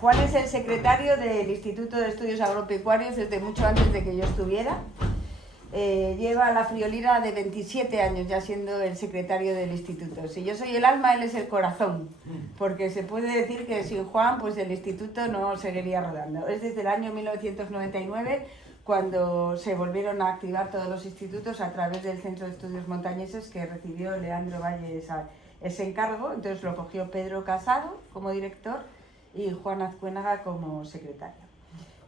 Juan es el secretario del Instituto de Estudios Agropecuarios desde mucho antes de que yo estuviera. Lleva la friolera de 27 años ya siendo el secretario del instituto. Si yo soy el alma, él es el corazón, porque se puede decir que sin Juan pues el instituto no seguiría rodando. Es desde el año 1999 cuando se volvieron a activar todos los institutos a través del Centro de Estudios Montañeses que recibió Leandro Valle ese encargo. Entonces lo cogió Pedro Casado como director y Juan Azcuénaga como secretario.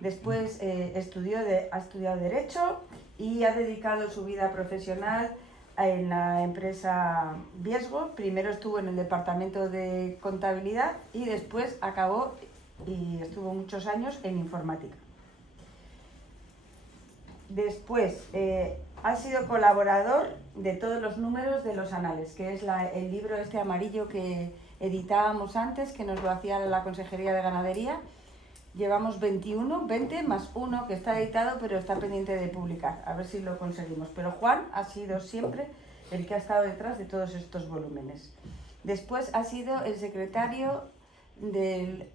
Después ha estudiado Derecho y ha dedicado su vida profesional en la empresa Viesgo. Primero estuvo en el departamento de contabilidad y después acabó y estuvo muchos años en informática. Después ha sido colaborador de todos los números de los Anales, que es el libro este amarillo que editábamos antes, que nos lo hacía la Consejería de Ganadería. Llevamos 20 más uno que está editado, pero está pendiente de publicar, a ver si lo conseguimos. Pero Juan ha sido siempre el que ha estado detrás de todos estos volúmenes. Después ha sido el secretario del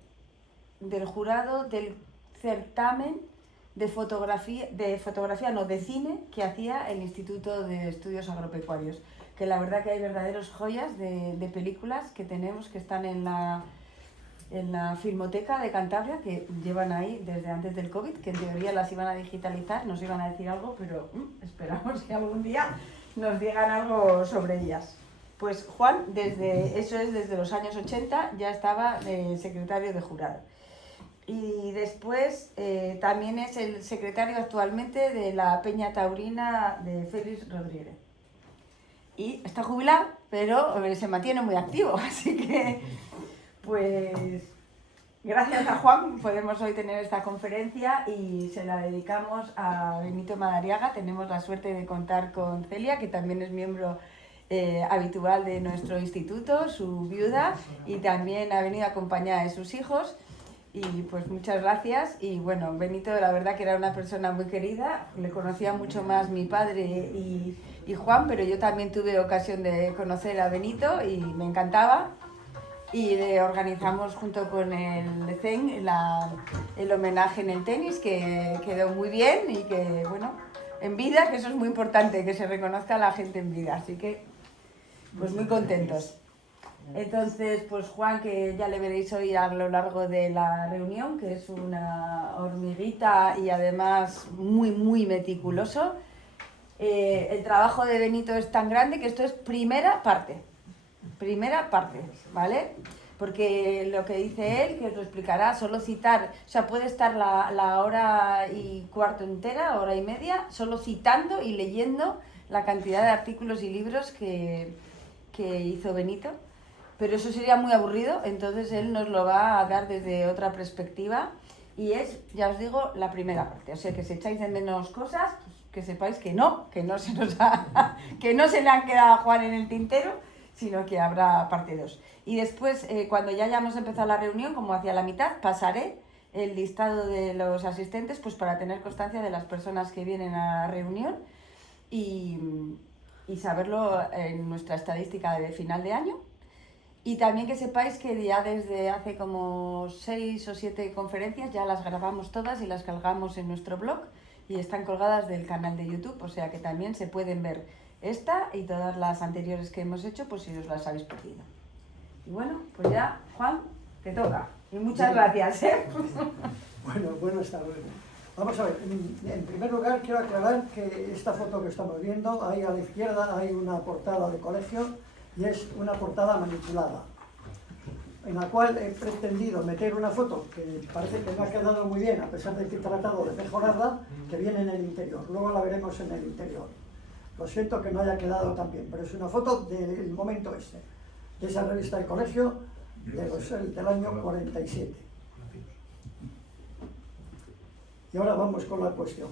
jurado del certamen de cine que hacía el Instituto de Estudios Agropecuarios, que la verdad que hay verdaderos joyas de películas que tenemos que están en la Filmoteca de Cantabria, que llevan ahí desde antes del COVID, que en teoría las iban a digitalizar, nos iban a decir algo, pero esperamos que algún día nos digan algo sobre ellas. Pues Juan, desde los años 80, ya estaba secretario de jurado. Y después también es el secretario actualmente de la Peña Taurina de Félix Rodríguez. Y está jubilado, pero se mantiene muy activo, así que pues gracias a Juan podemos hoy tener esta conferencia y se la dedicamos a Benito Madariaga. Tenemos la suerte de contar con Celia, que también es miembro habitual de nuestro instituto, su viuda, y también ha venido acompañada de sus hijos. Y pues muchas gracias. Y bueno, Benito la verdad que era una persona muy querida, le conocía mucho más mi padre y Juan, pero yo también tuve ocasión de conocer a Benito y me encantaba. Y le organizamos junto con el CEN el homenaje en el tenis, que quedó muy bien y que, bueno, en vida, que eso es muy importante, que se reconozca a la gente en vida, así que, pues muy contentos. Entonces, pues Juan, que ya le veréis hoy a lo largo de la reunión, que es una hormiguita y además muy, muy meticuloso. El trabajo de Benito es tan grande que esto es primera parte, ¿vale? Porque lo que dice él, que os lo explicará, solo citar, o sea, puede estar la hora y cuarto entera, hora y media, solo citando y leyendo la cantidad de artículos y libros que hizo Benito. Pero eso sería muy aburrido, entonces él nos lo va a dar desde otra perspectiva y es, ya os digo, la primera parte. O sea, que si echáis de menos cosas, pues que sepáis que no se le han quedado a Juan en el tintero, sino que habrá parte 2. Y después, cuando ya hayamos empezado la reunión, como hacia la mitad, pasaré el listado de los asistentes pues para tener constancia de las personas que vienen a la reunión y saberlo en nuestra estadística de final de año. Y también que sepáis que ya desde hace como 6 o 7 conferencias ya las grabamos todas y las colgamos en nuestro blog y están colgadas del canal de YouTube, o sea que también se pueden ver esta y todas las anteriores que hemos hecho, pues si os las habéis perdido. Y bueno, pues ya, Juan, te toca. Y muchas gracias, ¿eh? Bueno, está bien. Vamos a ver, en primer lugar quiero aclarar que esta foto que estamos viendo, ahí a la izquierda hay una portada de colegio y es una portada manipulada, en la cual he pretendido meter una foto que parece que me ha quedado muy bien, a pesar de que he tratado de mejorarla, que viene en el interior. Luego la veremos en el interior. Lo siento que no haya quedado tan bien, pero es una foto del momento de esa revista del colegio del año 47. Y ahora vamos con la cuestión.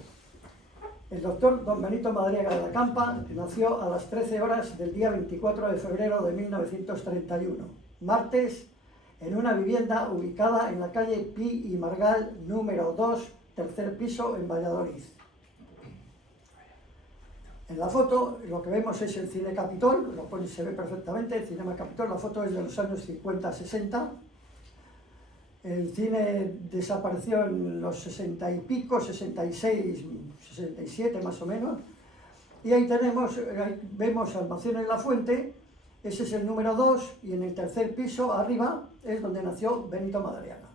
El doctor don Benito Madariaga de la Campa nació a las 13 horas del día 24 de febrero de 1931, martes, en una vivienda ubicada en la calle Pi y Margal, número 2, tercer piso, en Valladolid. En la foto lo que vemos es el Cine Capitol, se ve perfectamente, el Cinema Capitol. La foto es de los años 50-60. El cine desapareció en los 60 y pico, 66, 67 más o menos. Y ahí vemos Almacenes La Fuente, ese es el número 2, y en el tercer piso, arriba, es donde nació Benito Madariaga.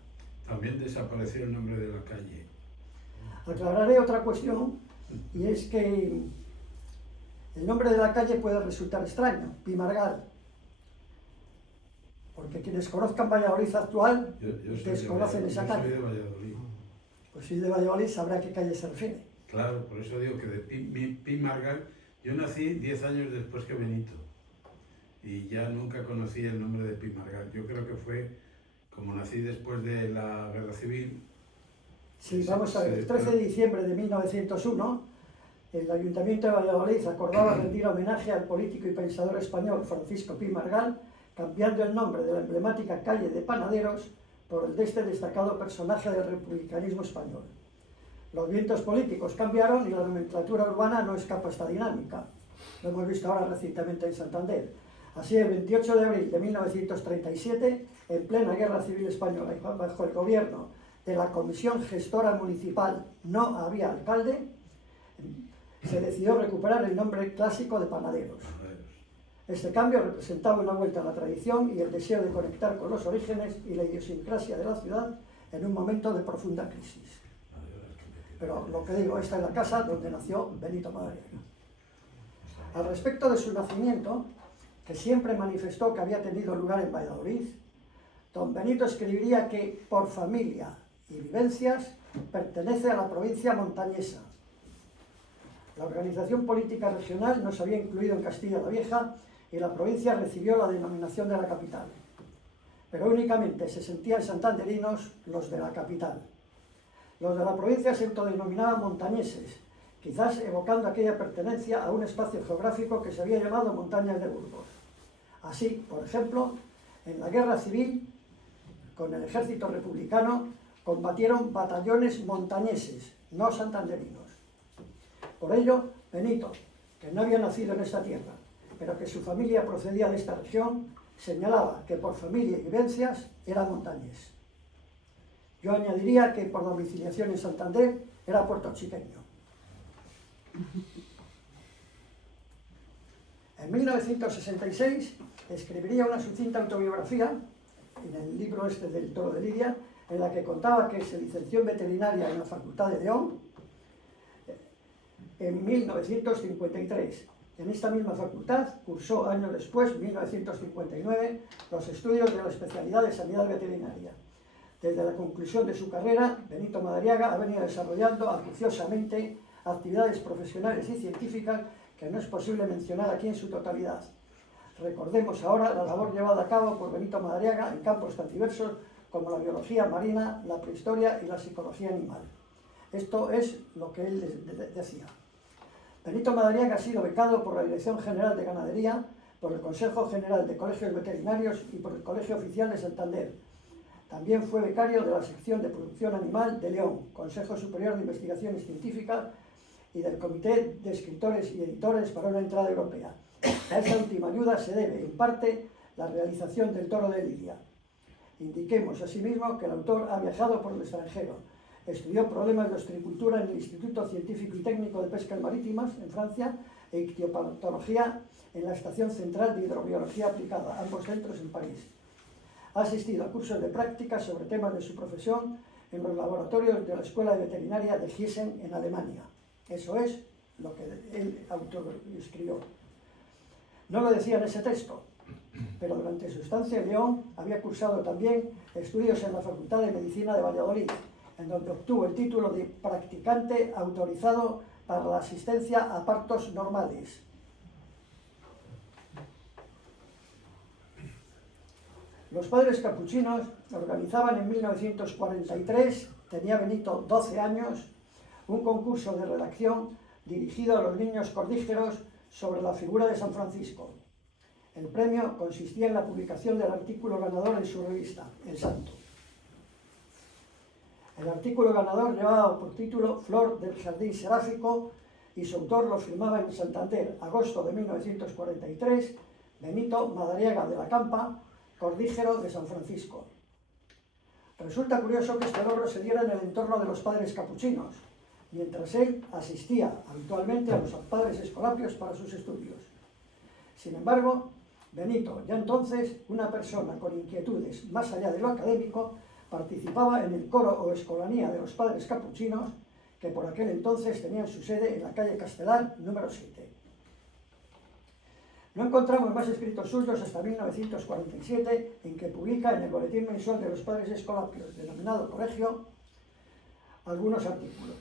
También desapareció el nombre de la calle. Aclararé otra cuestión, y es que el nombre de la calle puede resultar extraño, Pimargal, porque quienes conozcan Valladolid actual desconocen esa calle. Yo soy de Valladolid. Pues si es de Valladolid sabrá a qué calle se refiere. Claro, por eso digo que de Pimargal, yo nací 10 años después que Benito y ya nunca conocí el nombre de Pimargal. Yo creo que fue, como nací después de la Guerra Civil. Sí, vamos a ver, el 13 de diciembre de 1901, el Ayuntamiento de Valladolid acordaba rendir homenaje al político y pensador español Francisco Pi Margal, cambiando el nombre de la emblemática calle de Panaderos por el de este destacado personaje del republicanismo español. Los vientos políticos cambiaron y la nomenclatura urbana no escapa a esta dinámica. Lo hemos visto ahora recientemente en Santander. Así, el 28 de abril de 1937, en plena Guerra Civil Española y bajo el gobierno de la Comisión Gestora Municipal No Había Alcalde, se decidió recuperar el nombre clásico de Panaderos. Este cambio representaba una vuelta a la tradición y el deseo de conectar con los orígenes y la idiosincrasia de la ciudad en un momento de profunda crisis. Pero lo que digo, esta es la casa donde nació Benito Madariaga. Al respecto de su nacimiento, que siempre manifestó que había tenido lugar en Valladolid, don Benito escribiría que, por familia y vivencias, pertenece a la provincia montañesa. La organización política regional no se había incluido en Castilla la Vieja y la provincia recibió la denominación de la capital. Pero únicamente se sentían santanderinos los de la capital. Los de la provincia se autodenominaban montañeses, quizás evocando aquella pertenencia a un espacio geográfico que se había llamado Montañas de Burgos. Así, por ejemplo, en la Guerra Civil, con el ejército republicano, combatieron batallones montañeses, no santanderinos. Por ello, Benito, que no había nacido en esta tierra, pero que su familia procedía de esta región, señalaba que por familia y vivencias era montañés. Yo añadiría que por domiciliación en Santander era puertochiqueño. En 1966 escribiría una sucinta autobiografía, en el libro este del Toro de Lidia, en la que contaba que se licenció en veterinaria en la Facultad de León en 1953. En esta misma facultad cursó años después, 1959, los estudios de la especialidad de sanidad veterinaria. Desde la conclusión de su carrera, Benito Madariaga ha venido desarrollando acuciosamente actividades profesionales y científicas que no es posible mencionar aquí en su totalidad. Recordemos ahora la labor llevada a cabo por Benito Madariaga en campos tan diversos como la biología marina, la prehistoria y la psicología animal. Esto es lo que él decía. Benito Madariaga ha sido becado por la Dirección General de Ganadería, por el Consejo General de Colegios Veterinarios y por el Colegio Oficial de Santander. También fue becario de la sección de Producción Animal de León, Consejo Superior de Investigaciones Científicas y del Comité de Escritores y Editores para una entrada europea. A esa última ayuda se debe, en parte, la realización del Toro de Lidia. Indiquemos asimismo que el autor ha viajado por el extranjero. Estudió problemas de ostreicultura en el Instituto Científico y Técnico de Pescas Marítimas, en Francia, e ictiopatología en la Estación Central de Hidrobiología Aplicada, ambos centros en París. Ha asistido a cursos de práctica sobre temas de su profesión en los laboratorios de la Escuela de Veterinaria de Gießen, en Alemania. Eso es lo que el autor escribió. No lo decía en ese texto, pero durante su estancia en León había cursado también estudios en la Facultad de Medicina de Valladolid, en donde obtuvo el título de practicante autorizado para la asistencia a partos normales. Los padres capuchinos organizaban en 1943, tenía Benito 12 años, un concurso de redacción dirigido a los niños cordígeros sobre la figura de San Francisco. El premio consistía en la publicación del artículo ganador en su revista, El Santo. El artículo ganador llevaba por título Flor del Jardín Seráfico y su autor lo firmaba en Santander, agosto de 1943, Benito Madariaga de la Campa, cordígero de San Francisco. Resulta curioso que este logro se diera en el entorno de los padres capuchinos, mientras él asistía habitualmente a los padres escolapios para sus estudios. Sin embargo, Benito, ya entonces una persona con inquietudes más allá de lo académico, participaba en el coro o escolanía de los padres capuchinos, que por aquel entonces tenían su sede en la calle Castelar, número 7. No encontramos más escritos suyos hasta 1947, en que publica en el Boletín Mensual de los Padres Escolapios, denominado Colegio, algunos artículos.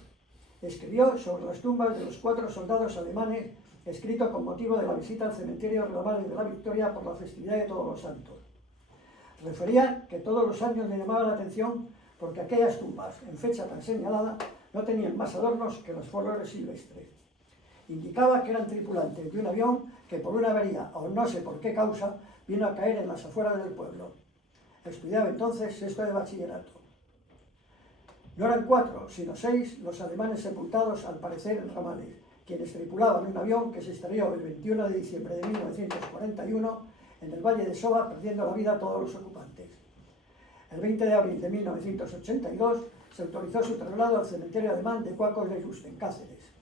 Escribió sobre las tumbas de los 4 soldados alemanes, escrito con motivo de la visita al cementerio Ramal de la Victoria por la festividad de Todos los Santos. Refería que todos los años le llamaba la atención porque aquellas tumbas, en fecha tan señalada, no tenían más adornos que las flores silvestres. Indicaba que eran tripulantes de un avión que por una avería, o no sé por qué causa, vino a caer en las afueras del pueblo. Estudiaba entonces sexto de bachillerato. No eran 4, sino 6 los alemanes sepultados, al parecer en Ramales, quienes tripulaban un avión que se estrelló el 21 de diciembre de 1941 en el Valle de Soba, perdiendo la vida a todos los ocupantes. El 20 de abril de 1982 se autorizó su traslado al cementerio alemán de Cuacos de Just, en Cáceres.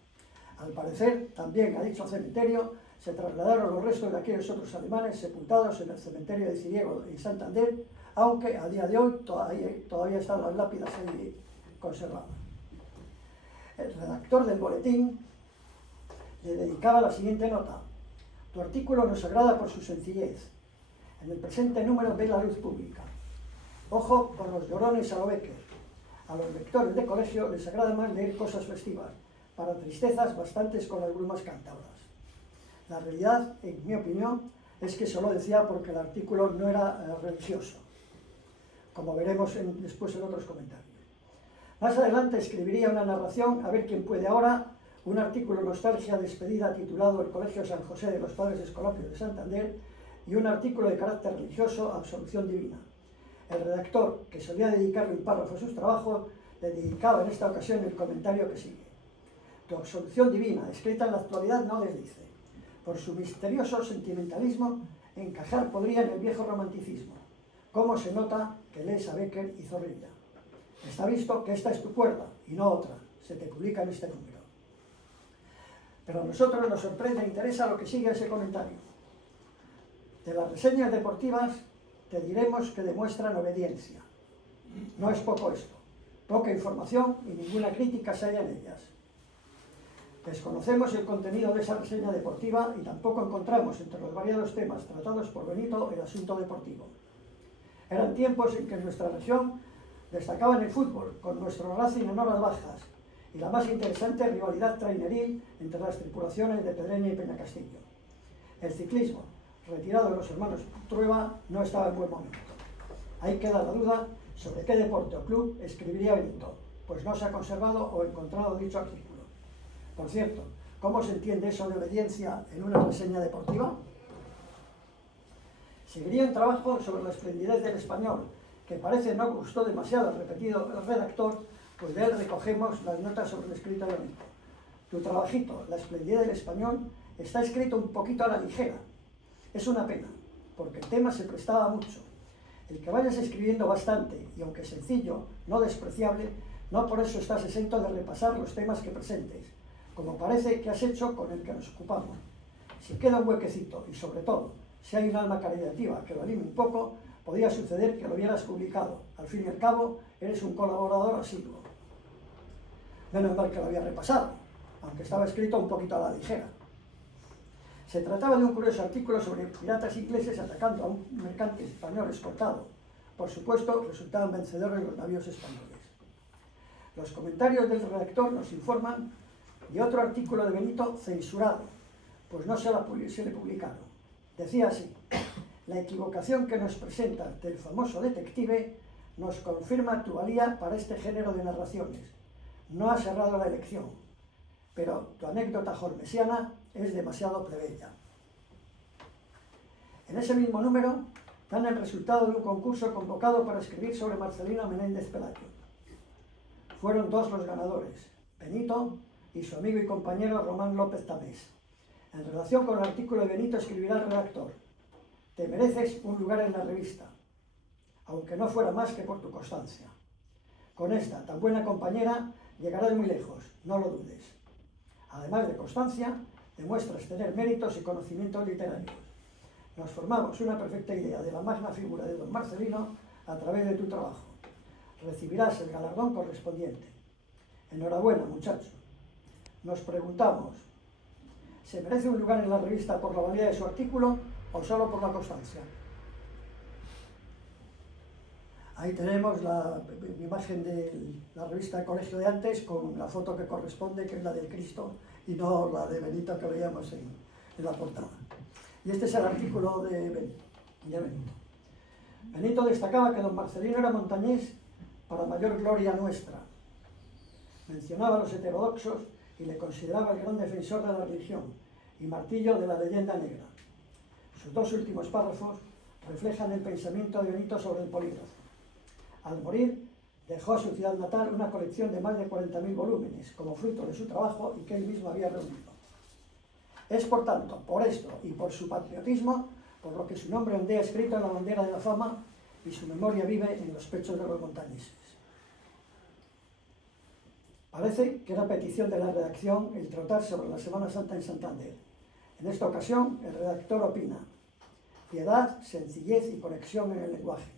Al parecer, también a dicho cementerio se trasladaron los restos de aquellos otros alemanes sepultados en el cementerio de Ciriego, en Santander, aunque a día de hoy todavía están las lápidas ahí conservadas. El redactor del boletín le dedicaba la siguiente nota: tu artículo nos agrada por su sencillez. En el presente número ve la luz pública. Ojo con los llorones a lo Becker. A los lectores de colegio les agrada más leer cosas festivas, para tristezas bastantes con las brumas cántabras. La realidad, en mi opinión, es que solo decía porque el artículo no era religioso, como veremos después en otros comentarios. Más adelante escribiría una narración, a ver quién puede ahora, un artículo Nostalgia despedida titulado El Colegio San José de los Padres Escolapios de Santander, y un artículo de carácter religioso, Absolución Divina. El redactor, que solía dedicarle un párrafo a sus trabajos, le dedicaba en esta ocasión el comentario que sigue. Tu absolución divina, escrita en la actualidad, no desdice. Por su misterioso sentimentalismo, encajar podría en el viejo romanticismo. ¿Cómo se nota que lees a Becker y Zorrilla? Está visto que esta es tu cuerda y no otra. Se te publica en este número. Pero a nosotros nos sorprende e interesa lo que sigue ese comentario. De las reseñas deportivas te diremos que demuestran obediencia. No es poco esto. Poca información y ninguna crítica se halla en ellas. Desconocemos el contenido de esa reseña deportiva y tampoco encontramos entre los variados temas tratados por Benito el asunto deportivo. Eran tiempos en que en nuestra región destacaba en el fútbol, con nuestro Racing en horas bajas, y la más interesante rivalidad traineril entre las tripulaciones de Pedreña y Peñacastillo. El ciclismo, retirado de los hermanos Trueba, no estaba en buen momento. Ahí queda la duda sobre qué deporte o club escribiría Benito, pues no se ha conservado o encontrado dicho artículo. Por cierto, ¿cómo se entiende eso de obediencia en una reseña deportiva? Seguiría un trabajo sobre la esplendidez del español, que parece no gustó demasiado al repetido el redactor, pues de él recogemos las notas sobre el escrito de Benito. Tu trabajito, La esplendidez del español, está escrito un poquito a la ligera. Es una pena, porque el tema se prestaba mucho. El que vayas escribiendo bastante, y aunque sencillo, no despreciable, no por eso estás exento de repasar los temas que presentes, como parece que has hecho con el que nos ocupamos. Si queda un huequecito, y sobre todo, si hay un alma caritativa que lo anime un poco, podría suceder que lo hubieras publicado. Al fin y al cabo, eres un colaborador asiduo. Menos mal que lo había repasado, aunque estaba escrito un poquito a la ligera. Se trataba de un curioso artículo sobre piratas ingleses atacando a un mercante español escoltado. Por supuesto, resultaban vencedores los navíos españoles. Los comentarios del redactor nos informan de otro artículo de Benito censurado, pues no se le publicaron. Decía así: la equivocación que nos presentas del famoso detective nos confirma tu valía para este género de narraciones. No has errado la elección, pero tu anécdota jormesiana es demasiado plebeya. En ese mismo número dan el resultado de un concurso convocado para escribir sobre Marcelino Menéndez Pelayo. Fueron 2 los ganadores, Benito y su amigo y compañero Román López Tamés. En relación con el artículo de Benito escribirá el redactor: te mereces un lugar en la revista. aunque no fuera más que por tu constancia. Con esta tan buena compañera llegarás muy lejos, no lo dudes. Además de constancia, demuestras tener méritos y conocimientos literarios. Nos formamos una perfecta idea de la magna figura de don Marcelino a través de tu trabajo. Recibirás el galardón correspondiente. Enhorabuena, muchacho. Nos preguntamos, ¿se merece un lugar en la revista por la valía de su artículo o solo por la constancia? Ahí tenemos la imagen de la revista de colegio de antes con la foto que corresponde, que es la del Cristo, y no la de Benito que veíamos en la portada. Y este es el artículo de Benito. Benito destacaba que don Marcelino era montañés para mayor gloria nuestra. Mencionaba a los heterodoxos y le consideraba el gran defensor de la religión y martillo de la leyenda negra. Sus dos últimos párrafos reflejan el pensamiento de Benito sobre el polígrafo. Al morir, dejó a su ciudad natal una colección de más de 40.000 volúmenes, como fruto de su trabajo y que él mismo había reunido. Es, por tanto, por esto y por su patriotismo, por lo que su nombre ondea escrito en la bandera de la fama y su memoria vive en los pechos de los montañeses. Parece que era petición de la redacción el tratar sobre la Semana Santa en Santander. En esta ocasión, el redactor opina: piedad, sencillez y conexión en el lenguaje.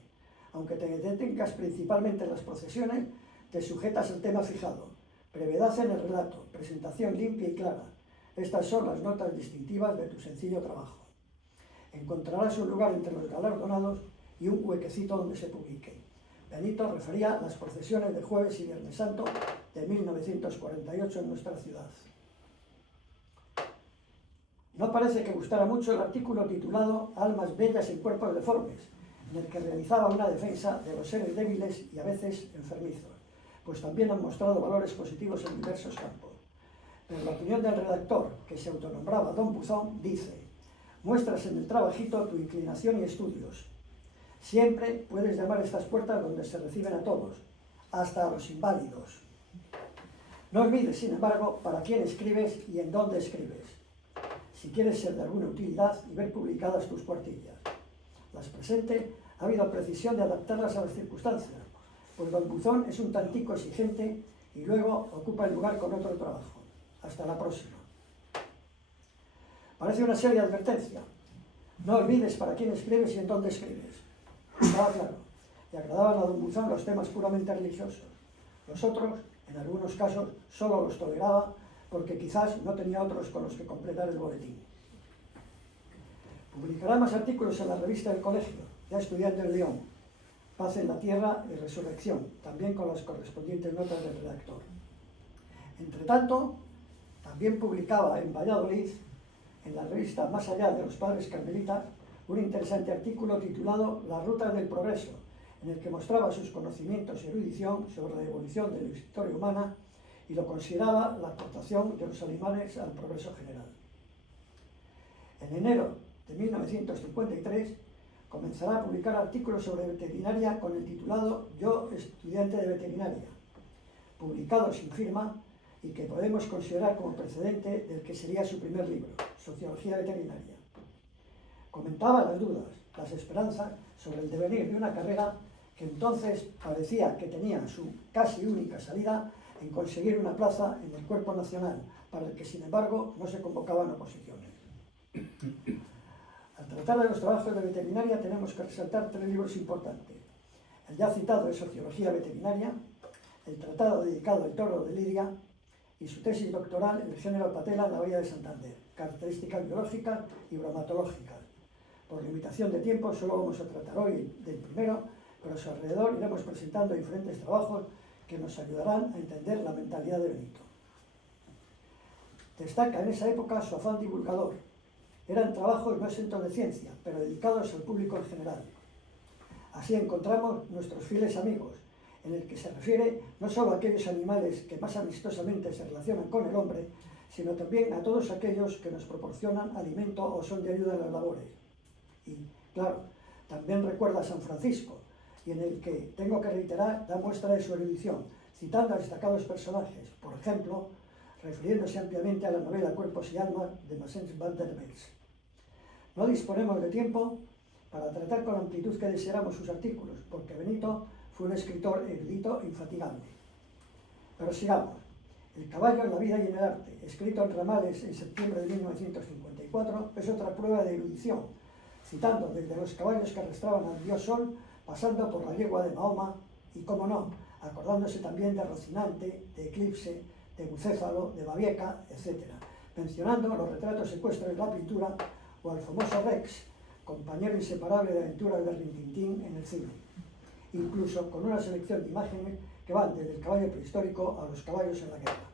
Aunque te detengas principalmente en las procesiones, te sujetas al tema fijado. Brevedad en el relato, presentación limpia y clara. Estas son las notas distintivas de tu sencillo trabajo. Encontrarás un lugar entre los galardonados y un huequecito donde se publique. Benito refería las procesiones de Jueves y Viernes Santo de 1948 en nuestra ciudad. No parece que gustara mucho el artículo titulado Almas bellas y cuerpos deformes, en el que realizaba una defensa de los seres débiles y a veces enfermizos, pues también han mostrado valores positivos en diversos campos. Pero la opinión del redactor, que se autonombraba Don Buzón, dice: muestras en el trabajito tu inclinación y estudios. Siempre puedes llamar a estas puertas donde se reciben a todos, hasta a los inválidos. No olvides, sin embargo, para quién escribes y en dónde escribes, si quieres ser de alguna utilidad y ver publicadas tus cuartillas. Las presente ha habido precisión de adaptarlas a las circunstancias, pues don Buzón es un tantico exigente y luego ocupa el lugar con otro trabajo. Hasta la próxima. Parece una seria advertencia. No olvides para quién escribes y en dónde escribes. Estaba claro. Le agradaban a don Buzón los temas puramente religiosos. Los otros, en algunos casos, solo los toleraba porque quizás no tenía otros con los que completar el boletín. Publicará más artículos en la revista del colegio, ya estudiante en León, Paz en la Tierra y Resurrección, también con las correspondientes notas del redactor. Entre tanto, también publicaba en Valladolid, en la revista Más allá de los Padres Carmelitas, un interesante artículo titulado Las rutas del progreso, en el que mostraba sus conocimientos y erudición sobre la evolución de la historia humana y lo consideraba la aportación de los animales al progreso general. En enero de 1953 comenzará a publicar artículos sobre veterinaria con el titulado Yo, estudiante de veterinaria, publicado sin firma y que podemos considerar como precedente del que sería su primer libro, Sociología Veterinaria. Comentaba las dudas, las esperanzas sobre el devenir de una carrera que entonces parecía que tenía su casi única salida en conseguir una plaza en el Cuerpo Nacional, para el que sin embargo no se convocaban oposiciones. Al tratar de los trabajos de veterinaria tenemos que resaltar 3 libros importantes. El ya citado de Sociología Veterinaria, el tratado dedicado al toro de Lidia y su tesis doctoral en el género Patela en la Bahía de Santander, características biológicas y bromatológicas. Por limitación de tiempo solo vamos a tratar hoy del primero, pero a su alrededor iremos presentando diferentes trabajos que nos ayudarán a entender la mentalidad de Benito. Destaca en esa época su afán divulgador. Eran trabajos no exentos de ciencia, pero dedicados al público en general. Así encontramos nuestros fieles amigos, en el que se refiere no solo a aquellos animales que más amistosamente se relacionan con el hombre, sino también a todos aquellos que nos proporcionan alimento o son de ayuda en las labores. Y, claro, también recuerda a San Francisco, y en el que, tengo que reiterar, da muestra de su erudición, citando a destacados personajes, por ejemplo, refiriéndose ampliamente a la novela Cuerpos y Almas de Massens van der Bels. No disponemos de tiempo para tratar con la amplitud que deseáramos sus artículos, porque Benito fue un escritor erudito infatigable. Pero sigamos. El caballo en la vida y en el arte, escrito en Ramales en septiembre de 1954, es otra prueba de erudición, citando desde los caballos que arrastraban al dios Sol, pasando por la yegua de Mahoma y, como no, acordándose también de Rocinante, de Eclipse, de Bucéfalo, de Babieca, etc., mencionando los retratos ecuestres de la pintura o al famoso Rex, compañero inseparable de aventuras de Rintintín en el cine, incluso con una selección de imágenes que van desde el caballo prehistórico a los caballos en la guerra.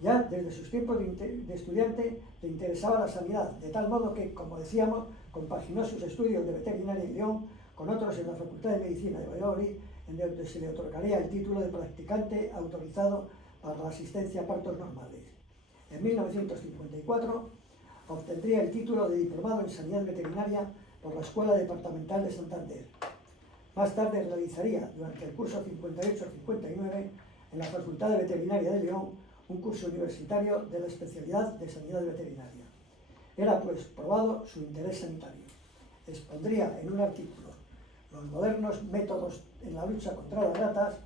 Ya desde sus tiempos de estudiante le interesaba la sanidad, de tal modo que, como decíamos, compaginó sus estudios de veterinaria en León con otros en la Facultad de Medicina de Valladolid, en donde se le otorgaría el título de practicante autorizado para la asistencia a partos normales. En 1954 obtendría el título de diplomado en sanidad veterinaria por la Escuela Departamental de Santander. Más tarde realizaría, durante el curso 58-59, en la Facultad de Veterinaria de León, un curso universitario de la especialidad de sanidad veterinaria. Era, pues, probado su interés sanitario. Expondría en un artículo los modernos métodos en la lucha contra las ratas,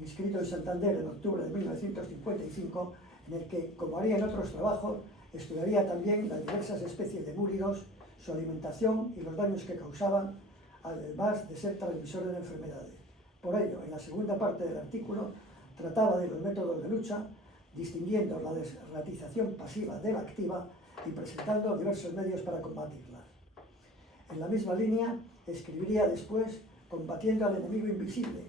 inscrito en Santander en octubre de 1955, en el que, como haría en otros trabajos, estudiaría también las diversas especies de múridos, su alimentación y los daños que causaban, además de ser transmisores de enfermedades. Por ello, en la segunda parte del artículo, trataba de los métodos de lucha, distinguiendo la desratización pasiva de la activa y presentando diversos medios para combatirlas. En la misma línea, escribiría después Combatiendo al enemigo invisible,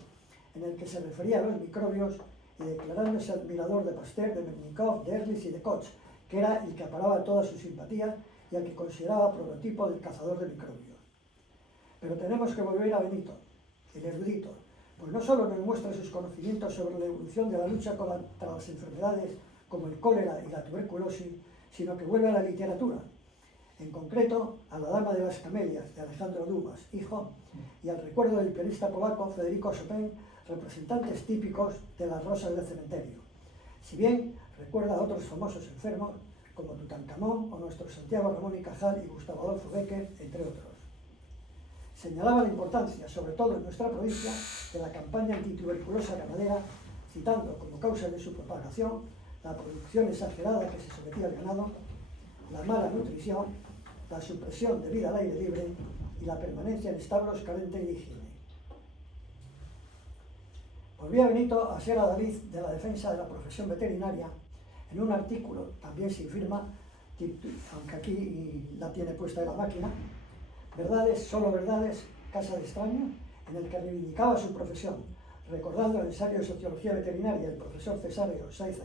en el que se refería a los microbios y declarándose admirador de Pasteur, de Mednikov, de Ehrlich y de Koch, que era el que aparaba toda su simpatía y al que consideraba prototipo del cazador de microbios. Pero tenemos que volver a Benito, el erudito, pues no solo nos muestra sus conocimientos sobre la evolución de la lucha contra las enfermedades como el cólera y la tuberculosis, sino que vuelve a la literatura, en concreto a La Dama de las Camelias, de Alejandro Dumas, hijo, y al recuerdo del pianista polaco Federico Chopin, representantes típicos de las rosas del cementerio. Si bien recuerda a otros famosos enfermos, como Tutankamón o nuestros Santiago Ramón y Cajal y Gustavo Adolfo Bécquer, entre otros. Señalaba la importancia, sobre todo en nuestra provincia, de la campaña antituberculosa ganadera, citando como causa de su propagación la producción exagerada que se sometía al ganado, la mala nutrición, la supresión de vida al aire libre y la permanencia en establos carentes de higiene. Volvía Benito a ser adalid de la defensa de la profesión veterinaria en un artículo, también sin firma, aunque aquí la tiene puesta en la máquina, Verdades, solo verdades, casa de extraño, en el que reivindicaba su profesión, recordando el ensayo de Sociología Veterinaria del profesor Cesáreo Sanz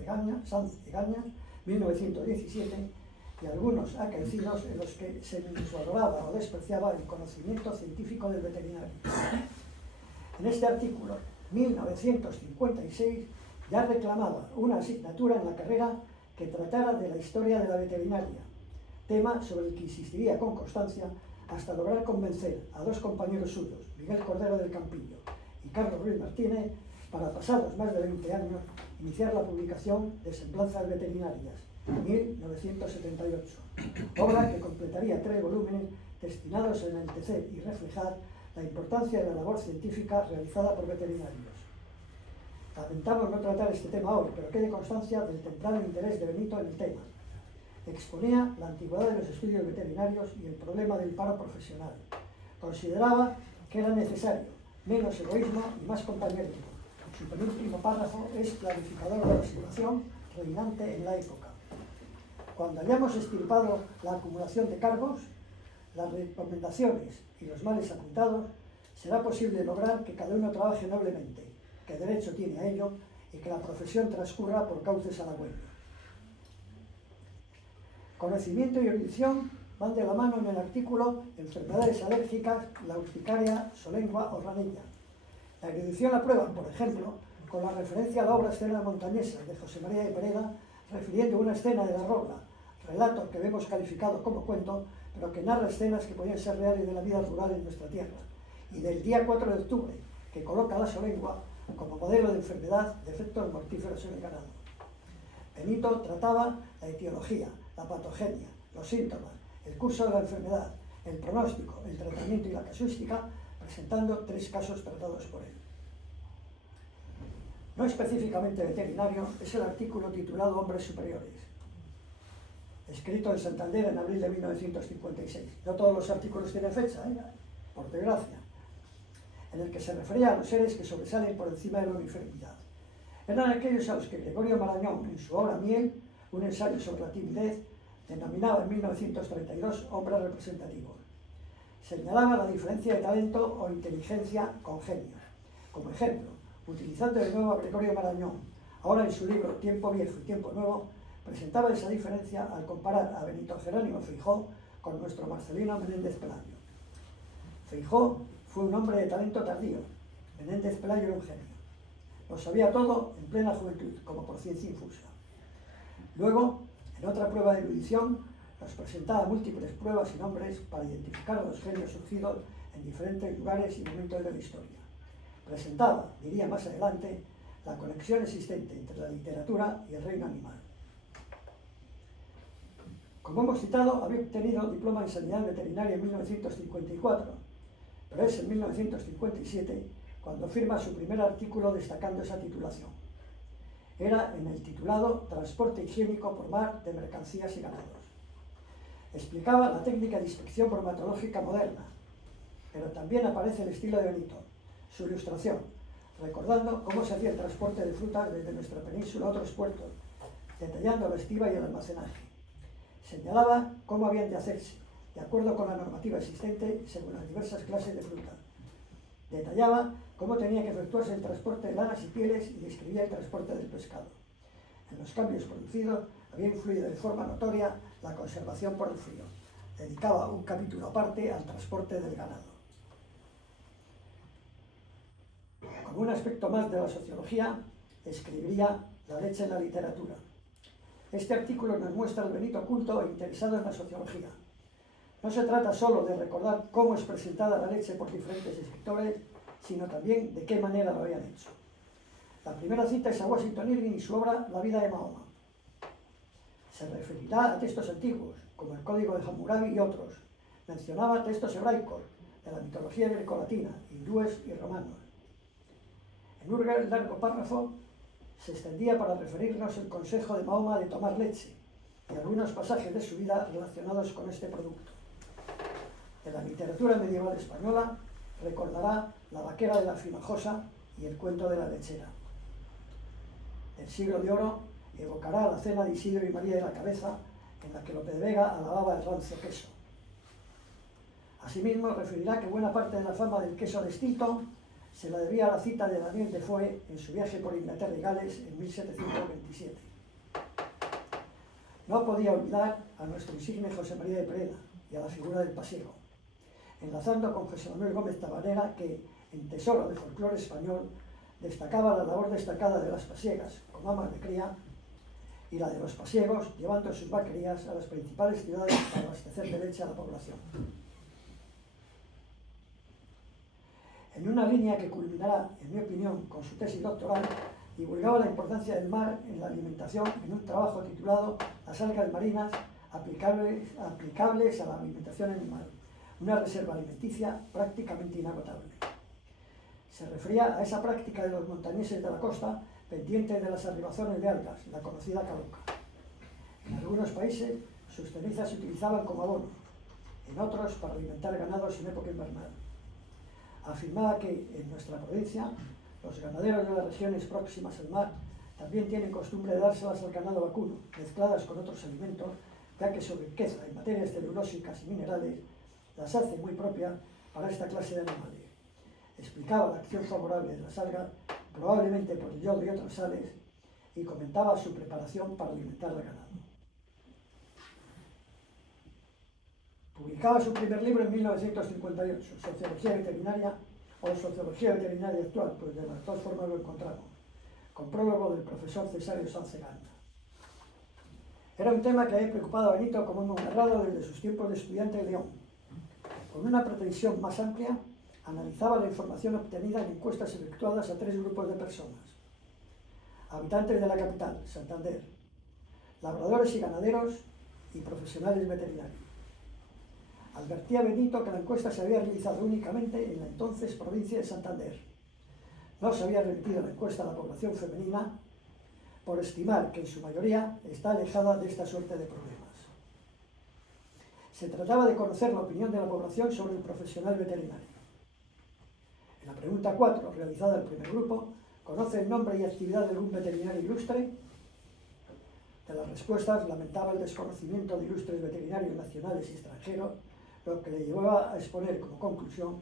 Egaña, 1917, y algunos acaecidos en los que se minusvaloraba o despreciaba el conocimiento científico del veterinario. En este artículo, 1956, ya reclamaba una asignatura en la carrera que tratara de la historia de la veterinaria, tema sobre el que insistiría con constancia hasta lograr convencer a dos compañeros suyos, Miguel Cordero del Campillo y Carlos Ruiz Martínez, para pasados más de 20 años, iniciar la publicación de Semblanzas Veterinarias, 1978, obra que completaría 3 volúmenes destinados a enaltecer y reflejar la importancia de la labor científica realizada por veterinarios. Lamentamos no tratar este tema hoy, pero quede constancia del temprano interés de Benito en el tema. Exponía la antigüedad de los estudios veterinarios y el problema del paro profesional. Consideraba que era necesario menos egoísmo y más compañerismo. Su penúltimo párrafo es clarificador de la situación reinante en la época. Cuando hayamos extirpado la acumulación de cargos, las recomendaciones y los males apuntados, será posible lograr que cada uno trabaje noblemente, que derecho tiene a ello y que la profesión transcurra por cauces halagüeños. Conocimiento y erudición van de la mano en el artículo Enfermedades alérgicas, la urticaria, solengua o ranilla. La erudición la prueba, por ejemplo, con la referencia a la obra Escena montañesa de José María de Pereda, refiriendo una escena de la Robla, relato que vemos calificado como cuento, pero que narra escenas que podían ser reales de la vida rural en nuestra tierra, y del día 4 de octubre, que coloca la solengua como modelo de enfermedad de efectos mortíferos en el ganado. Benito trataba la etiología, la patogenia, los síntomas, el curso de la enfermedad, el pronóstico, el tratamiento y la casuística, presentando 3 casos tratados por él. No específicamente veterinario, es el artículo titulado Hombres Superiores, escrito en Santander en abril de 1956. No todos los artículos tienen fecha, por desgracia, en el que se refería a los seres que sobresalen por encima de la uniformidad. Eran aquellos a los que Gregorio Marañón, en su obra Miel, un ensayo sobre la timidez, denominaba en 1932 hombres representativos. Señalaba la diferencia de talento o inteligencia con genio. Como ejemplo, utilizando de nuevo a Gregorio Marañón, ahora en su libro Tiempo Viejo y Tiempo Nuevo, presentaba esa diferencia al comparar a Benito Jerónimo Feijóo con nuestro Marcelino Menéndez Pelayo. Feijóo fue un hombre de talento tardío, Menéndez Pelayo era un genio. Lo sabía todo en plena juventud, como por ciencia infusa. Luego, en otra prueba de erudición, nos presentaba múltiples pruebas y nombres para identificar a los genios surgidos en diferentes lugares y momentos de la historia. Presentaba, diría más adelante, la conexión existente entre la literatura y el reino animal. Como hemos citado, había obtenido diploma en sanidad veterinaria en 1954, pero es en 1957 cuando firma su primer artículo destacando esa titulación. Era en el titulado Transporte higiénico por mar de mercancías y ganados. Explicaba la técnica de inspección bromatológica moderna, pero también aparece el estilo de Benito, su ilustración, recordando cómo se hacía el transporte de frutas desde nuestra península a otros puertos, detallando la estiba y el almacenaje. Señalaba cómo habían de hacerse, de acuerdo con la normativa existente según las diversas clases de fruta. Detallaba cómo tenía que efectuarse el transporte de lanas y pieles y describía el transporte del pescado. En los cambios producidos había influido de forma notoria la conservación por el frío. Dedicaba un capítulo aparte al transporte del ganado. Como un aspecto más de la sociología, escribiría la leche en la literatura. Este artículo nos muestra al Benito culto e interesado en la sociología. No se trata solo de recordar cómo es presentada la leche por diferentes escritores, sino también de qué manera lo habían hecho. La primera cita es a Washington Irving y su obra La vida de Mahoma. Se referirá a textos antiguos, como el Código de Hammurabi y otros. Mencionaba textos hebraicos, de la mitología grecolatina, hindúes y romanos. En un largo párrafo se extendía para referirnos el consejo de Mahoma de tomar leche y algunos pasajes de su vida relacionados con este producto. De la literatura medieval española recordará La vaquera de la Finojosa y El cuento de la lechera. Del siglo de oro evocará la cena de Isidro y María de la Cabeza, en la que Lope de Vega alababa el rancio queso. Asimismo, referirá que buena parte de la fama del queso de Stilton se la debía a la cita de Daniel Defoe en su viaje por Inglaterra y Gales en 1727. No podía olvidar a nuestro insigne José María de Pereda y a la figura del pasiego, enlazando con José Manuel Gómez Tabanera, que, en Tesoro de Folclore Español, destacaba la labor destacada de las pasiegas como amas de cría y la de los pasiegos llevando sus vaquerías a las principales ciudades para abastecer de leche a la población. En una línea que culminará, en mi opinión, con su tesis doctoral, divulgaba la importancia del mar en la alimentación en un trabajo titulado Las algas marinas aplicables a la alimentación animal, una reserva alimenticia prácticamente inagotable. Se refería a esa práctica de los montañeses de la costa pendientes de las arribazones de algas, la conocida caloca. En algunos países sus cenizas se utilizaban como abono, en otros para alimentar ganados en época invernal. Afirmaba que en nuestra provincia los ganaderos de las regiones próximas al mar también tienen costumbre de dárselas al ganado vacuno, mezcladas con otros alimentos, ya que su riqueza en materias celulósicas y minerales las hace muy propias para esta clase de animales. Explicaba la acción favorable de las algas, probablemente por el yodo y otras sales, y comentaba su preparación para alimentar al ganado. Publicaba su primer libro en 1958, Sociología Veterinaria, o Sociología Veterinaria Actual, pues de las dos formas lo encontramos, con prólogo del profesor Cesario Sanzeganda. Era un tema que había preocupado a Benito, como hemos narrado, desde sus tiempos de estudiante en León. Con una pretensión más amplia, analizaba la información obtenida en encuestas efectuadas a 3 grupos de personas: habitantes de la capital, Santander, labradores y ganaderos y profesionales veterinarios. Advertía Benito que la encuesta se había realizado únicamente en la entonces provincia de Santander. No se había remitido la encuesta a la población femenina por estimar que en su mayoría está alejada de esta suerte de problemas. Se trataba de conocer la opinión de la población sobre el profesional veterinario. En la pregunta 4, realizada al primer grupo, ¿conoce el nombre y actividad de algún veterinario ilustre? De las respuestas lamentaba el desconocimiento de ilustres veterinarios nacionales y extranjeros, lo que le llevaba a exponer como conclusión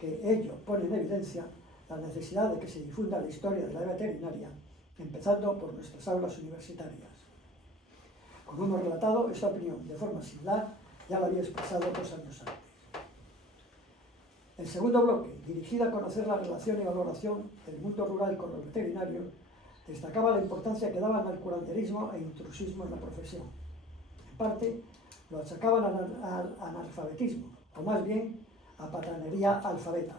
que ello pone en evidencia la necesidad de que se difunda la historia de la veterinaria, empezando por nuestras aulas universitarias. Como hemos relatado, esta opinión, de forma similar, ya la había expresado 2 años antes. El segundo bloque, dirigido a conocer la relación y valoración del mundo rural con los veterinarios, destacaba la importancia que daban al curanderismo e intrusismo en la profesión. En parte, lo achacaban al analfabetismo, o más bien a patanería alfabeta.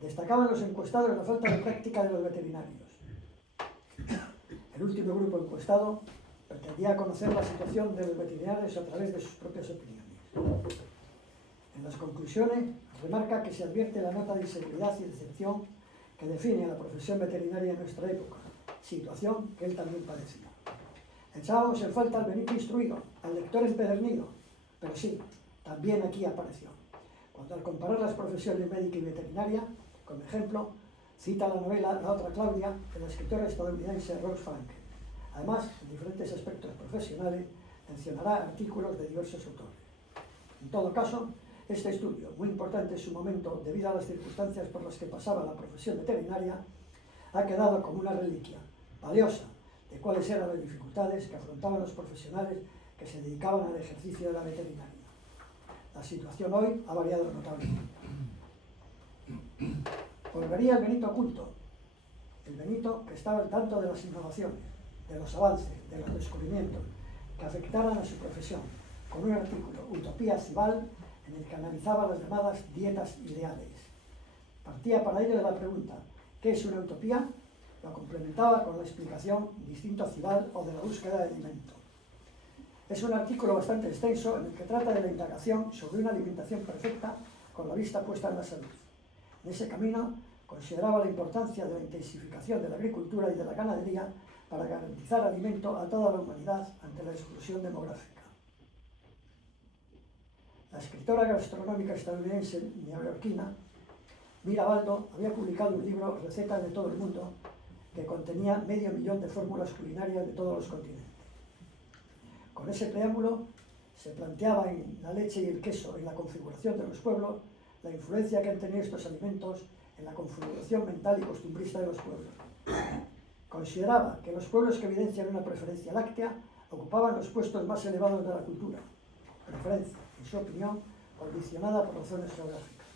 Destacaban los encuestados la falta de práctica de los veterinarios. El último grupo encuestado pretendía conocer la situación de los veterinarios a través de sus propias opiniones. En las conclusiones, remarca que se advierte la nota de inseguridad y decepción que define a la profesión veterinaria en nuestra época, situación que él también padecía. Echábamos en falta al Benito instruido, al lector empedernido, pero sí, también aquí apareció. Cuando al comparar las profesiones médica y veterinaria, como ejemplo, cita la novela La otra Claudia, de la escritora estadounidense Rose Frank. Además, en diferentes aspectos profesionales, mencionará artículos de diversos autores. En todo caso, este estudio, muy importante en su momento debido a las circunstancias por las que pasaba la profesión veterinaria, ha quedado como una reliquia valiosa de cuáles eran las dificultades que afrontaban los profesionales que se dedicaban al ejercicio de la veterinaria. La situación hoy ha variado notablemente. Volvería el Benito oculto, el Benito que estaba al tanto de las innovaciones, de los avances, de los descubrimientos que afectaran a su profesión, con un artículo, Utopía Cibal, en el que analizaba las llamadas dietas ideales. Partía para ello de la pregunta, ¿qué es una utopía? Lo complementaba con la explicación distinto a Cibal o de la búsqueda de alimento. Es un artículo bastante extenso en el que trata de la indagación sobre una alimentación perfecta con la vista puesta en la salud. En ese camino consideraba la importancia de la intensificación de la agricultura y de la ganadería para garantizar alimento a toda la humanidad ante la exclusión demográfica. La escritora gastronómica estadounidense neoyorquina Mira Baldo había publicado un libro, Recetas de todo el mundo, que contenía 500.000 de fórmulas culinarias de todos los continentes. Con ese preámbulo se planteaba en la leche y el queso, en la configuración de los pueblos, la influencia que han tenido estos alimentos en la configuración mental y costumbrista de los pueblos. Consideraba que los pueblos que evidencian una preferencia láctea ocupaban los puestos más elevados de la cultura, preferencia, en su opinión, condicionada por razones geográficas.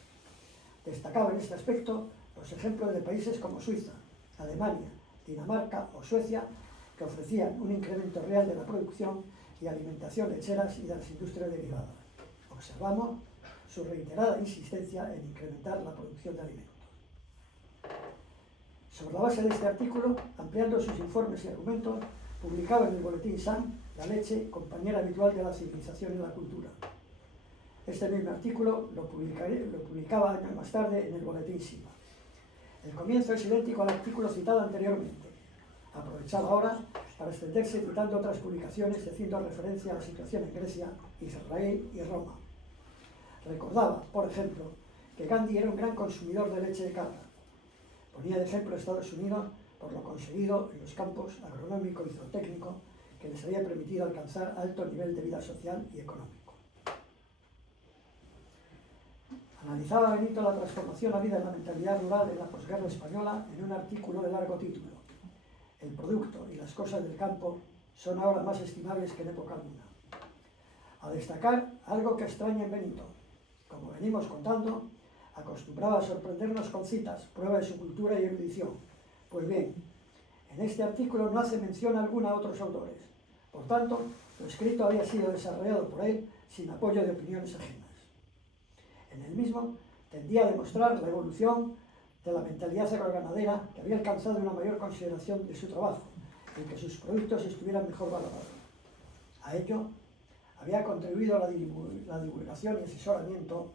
Destacaba en este aspecto los ejemplos de países como Suiza, Alemania, Dinamarca o Suecia, que ofrecían un incremento real de la producción y alimentación lecheras y de las industrias derivadas. Observamos su reiterada insistencia en incrementar la producción de alimentos. Sobre la base de este artículo, ampliando sus informes y argumentos, publicaba en el boletín SAN la leche, compañera habitual de la civilización y la cultura. Este mismo artículo lo publicaba años más tarde en el boletín SIVA. El comienzo es idéntico al artículo citado anteriormente. Aprovechaba ahora para extenderse citando otras publicaciones, haciendo referencia a la situación en Grecia, Israel y Roma. Recordaba, por ejemplo, que Gandhi era un gran consumidor de leche de cabra. Ponía de ejemplo a Estados Unidos por lo conseguido en los campos agronómico y zootécnico que les había permitido alcanzar alto nivel de vida social y económico. Analizaba Benito la transformación habida en la mentalidad rural en la posguerra española en un artículo de largo título. El producto y las cosas del campo son ahora más estimables que en época alguna. A destacar algo que extraña en Benito. Como venimos contando, acostumbraba a sorprendernos con citas, prueba de su cultura y erudición. Pues bien, en este artículo no hace mención alguna a otros autores. Por tanto, lo escrito había sido desarrollado por él sin apoyo de opiniones ajenas. En el mismo tendía a demostrar la evolución de la mentalidad agroganadera que había alcanzado una mayor consideración de su trabajo, en que sus productos estuvieran mejor valorados. A ello había contribuido a la divulgación y asesoramiento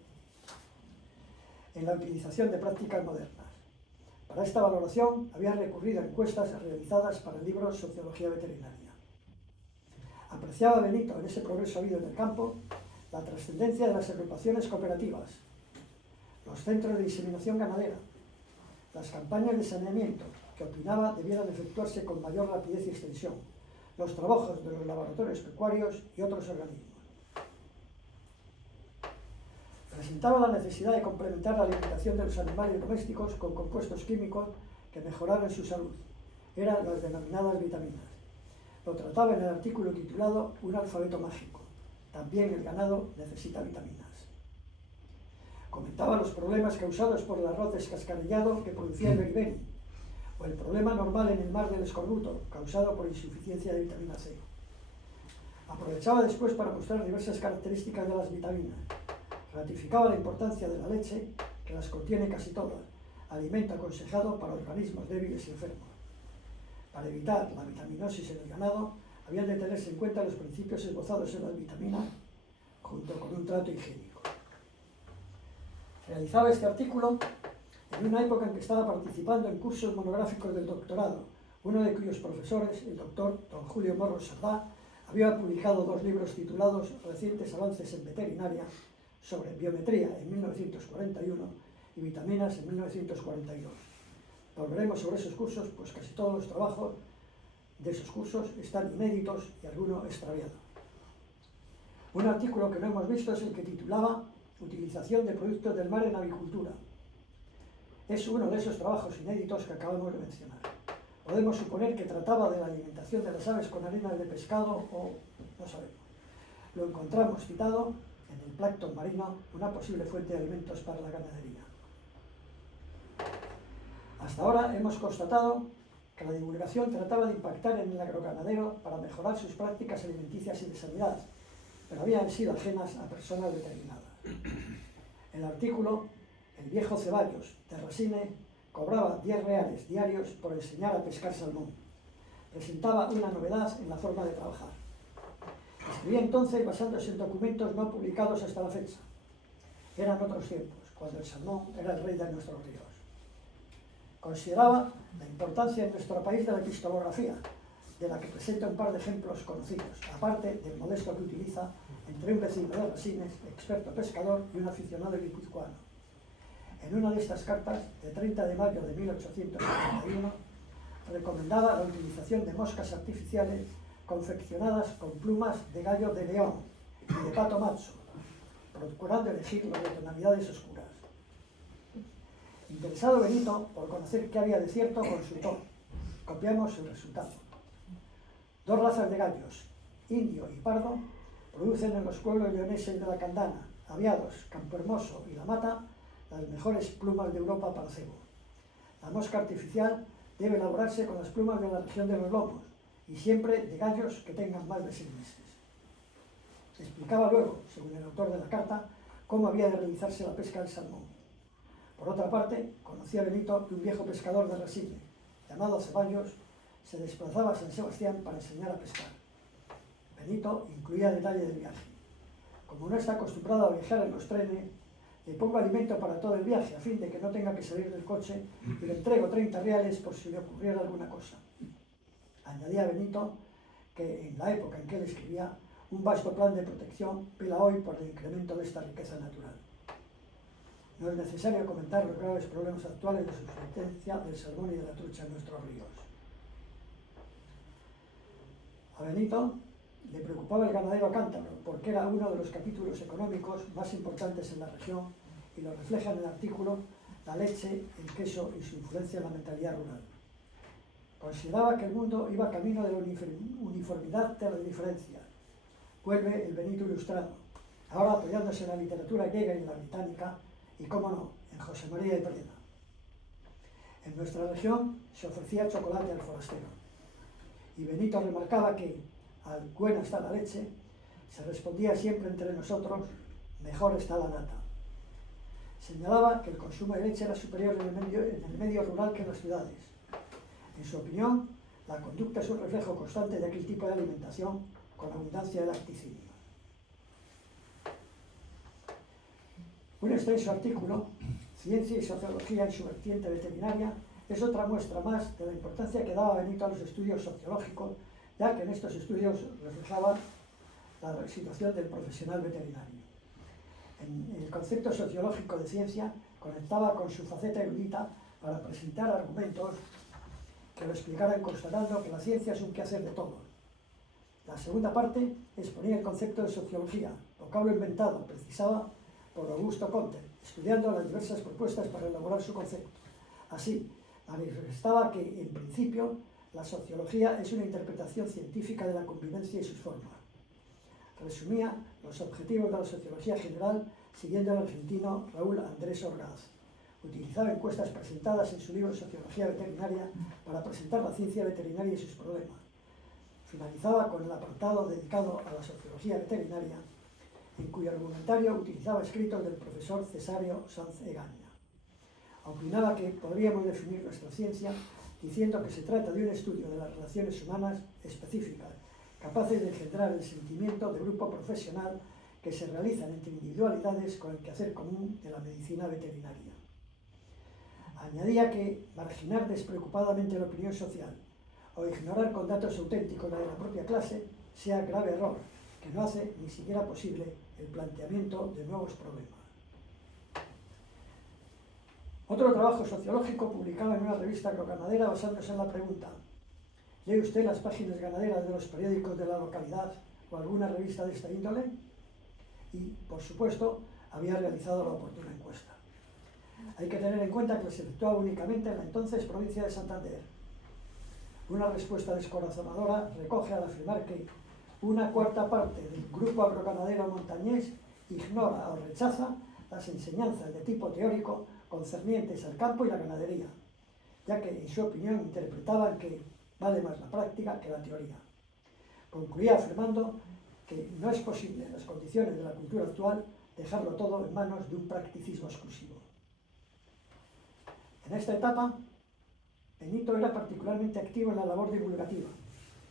en la utilización de prácticas modernas. Para esta valoración había recurrido a encuestas realizadas para el libro Sociología Veterinaria. Apreciaba Benito en ese progreso habido en el campo la trascendencia de las agrupaciones cooperativas, los centros de diseminación ganadera, las campañas de saneamiento, que opinaba debieran efectuarse con mayor rapidez y extensión, los trabajos de los laboratorios pecuarios y otros organismos. Presentaba la necesidad de complementar la alimentación de los animales domésticos con compuestos químicos que mejoraran su salud. Eran las denominadas vitaminas. Lo trataba en el artículo titulado Un alfabeto mágico. También el ganado necesita vitaminas. Comentaba los problemas causados por el arroz descascarillado que producía el beriberi, o el problema normal en el mar del escorbuto, causado por insuficiencia de vitamina C. Aprovechaba después para mostrar diversas características de las vitaminas. Ratificaba la importancia de la leche, que las contiene casi todas, alimento aconsejado para organismos débiles y enfermos. Para evitar la vitaminosis en el ganado, habían de tenerse en cuenta los principios esbozados en las vitaminas, junto con un trato higiénico. Realizaba este artículo en una época en que estaba participando en cursos monográficos del doctorado, uno de cuyos profesores, el doctor don Julio Morro Sardá, había publicado 2 libros titulados Recientes avances en veterinaria, sobre biometría en 1941 y vitaminas en 1942. Volveremos sobre esos cursos, pues casi todos los trabajos de esos cursos están inéditos y alguno extraviado. Un artículo que no hemos visto es el que titulaba Utilización de productos del mar en avicultura. Es uno de esos trabajos inéditos que acabamos de mencionar. Podemos suponer que trataba de la alimentación de las aves con harinas de pescado o no sabemos. Lo encontramos citado en el plancton marino, una posible fuente de alimentos para la ganadería. Hasta ahora hemos constatado que la divulgación trataba de impactar en el agroganadero para mejorar sus prácticas alimenticias y de sanidad, pero habían sido ajenas a personas determinadas. El artículo El viejo Ceballos, de Resine, cobraba 10 reales diarios por enseñar a pescar salmón. Presentaba una novedad en la forma de trabajar. Escribía entonces basándose en documentos no publicados hasta la fecha. Eran otros tiempos, cuando el salmón era el rey de nuestros ríos. Consideraba la importancia en nuestro país de la epistolografía, de la que presenta un par de ejemplos conocidos, aparte del modesto que utiliza entre un vecino de Resines, experto pescador, y un aficionado guipuzcoano. En una de estas cartas, de 30 de mayo de 1871, recomendaba la utilización de moscas artificiales confeccionadas con plumas de gallo de león y de pato macho, procurando elegir las de tonalidades oscuras. Interesado Benito por conocer qué había de cierto, consultó. Copiamos el resultado. 2 razas de gallos, indio y pardo, producen en los pueblos leoneses de la Candana, Aviados, Campo Hermoso y La Mata las mejores plumas de Europa para cebo. La mosca artificial debe elaborarse con las plumas de la región de los lomos y siempre de gallos que tengan más de 6 meses. Explicaba luego, según el autor de la carta, cómo había de realizarse la pesca del salmón. Por otra parte, conocía Benito que un viejo pescador de Resine, llamado Ceballos, se desplazaba a San Sebastián para enseñar a pescar. Benito incluía detalle del viaje. Como no está acostumbrado a viajar en los trenes, le pongo alimento para todo el viaje, a fin de que no tenga que salir del coche, y le entrego 30 reales por si le ocurriera alguna cosa. Añadía Benito que en la época en que él escribía, un vasto plan de protección vela hoy por el incremento de esta riqueza natural. No es necesario comentar los graves problemas actuales de subsistencia del salmón y de la trucha en nuestros ríos. A Benito le preocupaba el ganadero cántabro, porque era uno de los capítulos económicos más importantes en la región y lo refleja en el artículo La leche, el queso y su influencia en la mentalidad rural. Consideraba que el mundo iba camino de la uniformidad de las diferencias. Vuelve el Benito ilustrado, ahora apoyándose en la literatura griega y en la británica, y cómo no, en José María de Preda. En nuestra región se ofrecía chocolate al forastero, y Benito remarcaba que, al buena está la leche, se respondía siempre entre nosotros, mejor está la nata. Señalaba que el consumo de leche era superior en el medio rural que en las ciudades. En su opinión, la conducta es un reflejo constante de aquel tipo de alimentación con abundancia de lacticinios. Un extenso artículo, Ciencia y Sociología en su vertiente veterinaria, es otra muestra más de la importancia que daba Benito a los estudios sociológicos, ya que en estos estudios reflejaba la situación del profesional veterinario. En el concepto sociológico de ciencia conectaba con su faceta erudita para presentar argumentos que lo explicaran constatando que la ciencia es un quehacer de todos. La segunda parte exponía el concepto de sociología, vocablo inventado, precisaba, por Augusto Comte, estudiando las diversas propuestas para elaborar su concepto. Así, manifestaba que, en principio, la sociología es una interpretación científica de la convivencia y sus formas. Resumía los objetivos de la sociología general siguiendo al argentino Raúl Andrés Orgaz. Utilizaba encuestas presentadas en su libro Sociología Veterinaria para presentar la ciencia veterinaria y sus problemas. Finalizaba con el apartado dedicado a la sociología veterinaria, en cuyo argumentario utilizaba escritos del profesor Cesario Sanz Egaña. Opinaba que podríamos definir nuestra ciencia diciendo que se trata de un estudio de las relaciones humanas específicas, capaces de engendrar el sentimiento de grupo profesional que se realizan entre individualidades con el quehacer común de la medicina veterinaria. Añadía que marginar despreocupadamente la opinión social o ignorar con datos auténticos la de la propia clase sea grave error, que no hace ni siquiera posible el planteamiento de nuevos problemas. Otro trabajo sociológico publicado en una revista agroganadera basándose en la pregunta: ¿lee usted las páginas ganaderas de los periódicos de la localidad o alguna revista de esta índole? Y, por supuesto, había realizado la oportuna encuesta. Hay que tener en cuenta que se efectuaba únicamente en la entonces provincia de Santander. Una respuesta descorazonadora recoge al afirmar que una cuarta parte del grupo agroganadero montañés ignora o rechaza las enseñanzas de tipo teórico concernientes al campo y la ganadería, ya que, en su opinión, interpretaban que vale más la práctica que la teoría. Concluía afirmando que no es posible, en las condiciones de la cultura actual, dejarlo todo en manos de un practicismo exclusivo. En esta etapa, Benito era particularmente activo en la labor divulgativa.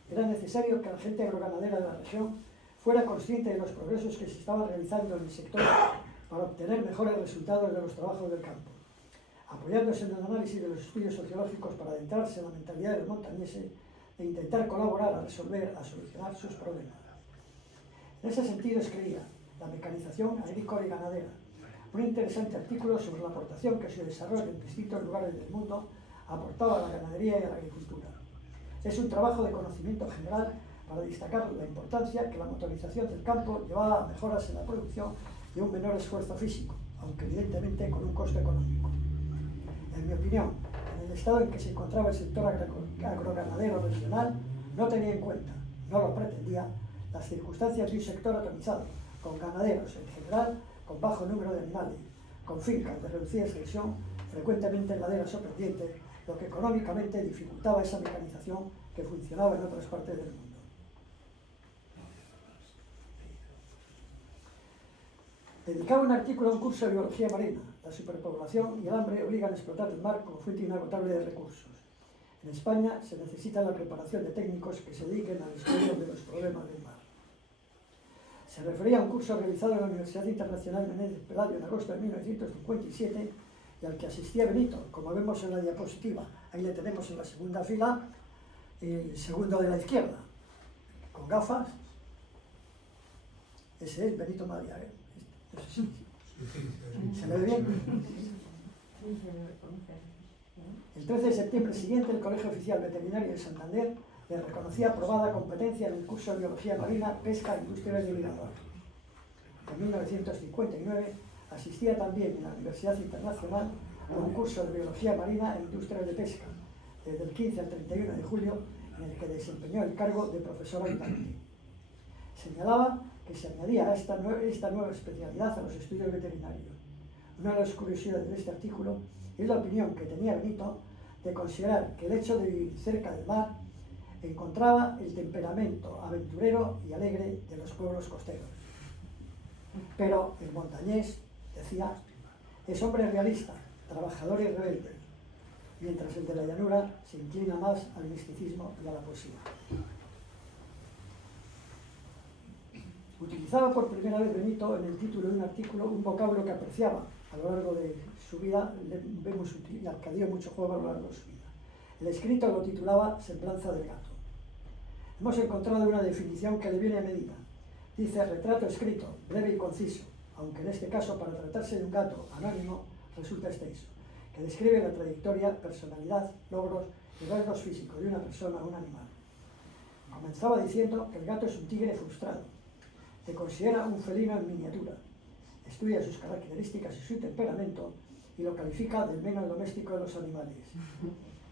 Era necesario que la gente agroganadera de la región fuera consciente de los progresos que se estaban realizando en el sector para obtener mejores resultados de los trabajos del campo, apoyándose en el análisis de los estudios sociológicos para adentrarse en la mentalidad de los montañeses e intentar colaborar a solucionar sus problemas. En ese sentido escribía La mecanización agrícola y ganadera, un interesante artículo sobre la aportación que su desarrollo en distintos lugares del mundo aportaba a la ganadería y a la agricultura. Es un trabajo de conocimiento general para destacar la importancia que la motorización del campo llevaba a mejoras en la producción y un menor esfuerzo físico, aunque evidentemente con un costo económico. En mi opinión, en el estado en que se encontraba el sector agroganadero regional, no tenía en cuenta, no lo pretendía, las circunstancias de un sector atomizado, con ganaderos en general, con bajo número de animales, con fincas de reducida extensión, frecuentemente en laderas o pendientes, lo que económicamente dificultaba esa mecanización que funcionaba en otras partes del mundo. Dedicaba un artículo a un curso de biología marina. La superpoblación y el hambre obligan a explotar el mar como fuente inagotable de recursos. En España se necesita la preparación de técnicos que se dediquen al estudio de los problemas del mar. Se refería a un curso realizado en la Universidad Internacional Menéndez Pelayo en agosto de 1957 y al que asistía Benito, como vemos en la diapositiva. Ahí le tenemos en la segunda fila, el segundo de la izquierda, con gafas. Ese es Benito María, ¿eh? No sé si se me ve bien. El 13 de septiembre siguiente, el Colegio Oficial Veterinario de Santander le reconocía aprobada competencia en el curso de Biología Marina, Pesca e Industrias de Mirador. En 1959 asistía también en la Universidad Internacional a un curso de Biología Marina e Industrias de Pesca, desde el 15 al 31 de julio, en el que desempeñó el cargo de profesor ayudante. Señalaba que se añadía a esta nueva especialidad a los estudios veterinarios. Una de las curiosidades de este artículo es la opinión que tenía Benito de considerar que el hecho de vivir cerca del mar encontraba el temperamento aventurero y alegre de los pueblos costeros. Pero el montañés, decía, es hombre realista, trabajador y rebelde, mientras el de la llanura se inclina más al misticismo y a la poesía. Utilizaba por primera vez Benito en el título de un artículo un vocablo que apreciaba a lo largo de su vida, vemos que dio mucho juego a lo largo de su vida. El escrito lo titulaba Semblanza del gato. Hemos encontrado una definición que le viene a medida. Dice retrato escrito, breve y conciso, aunque en este caso para tratarse de un gato anónimo resulta extenso, que describe la trayectoria, personalidad, logros y rasgos físicos de una persona o un animal. Comenzaba diciendo que el gato es un tigre frustrado, se considera un felino en miniatura, estudia sus características y su temperamento y lo califica del menos doméstico de los animales.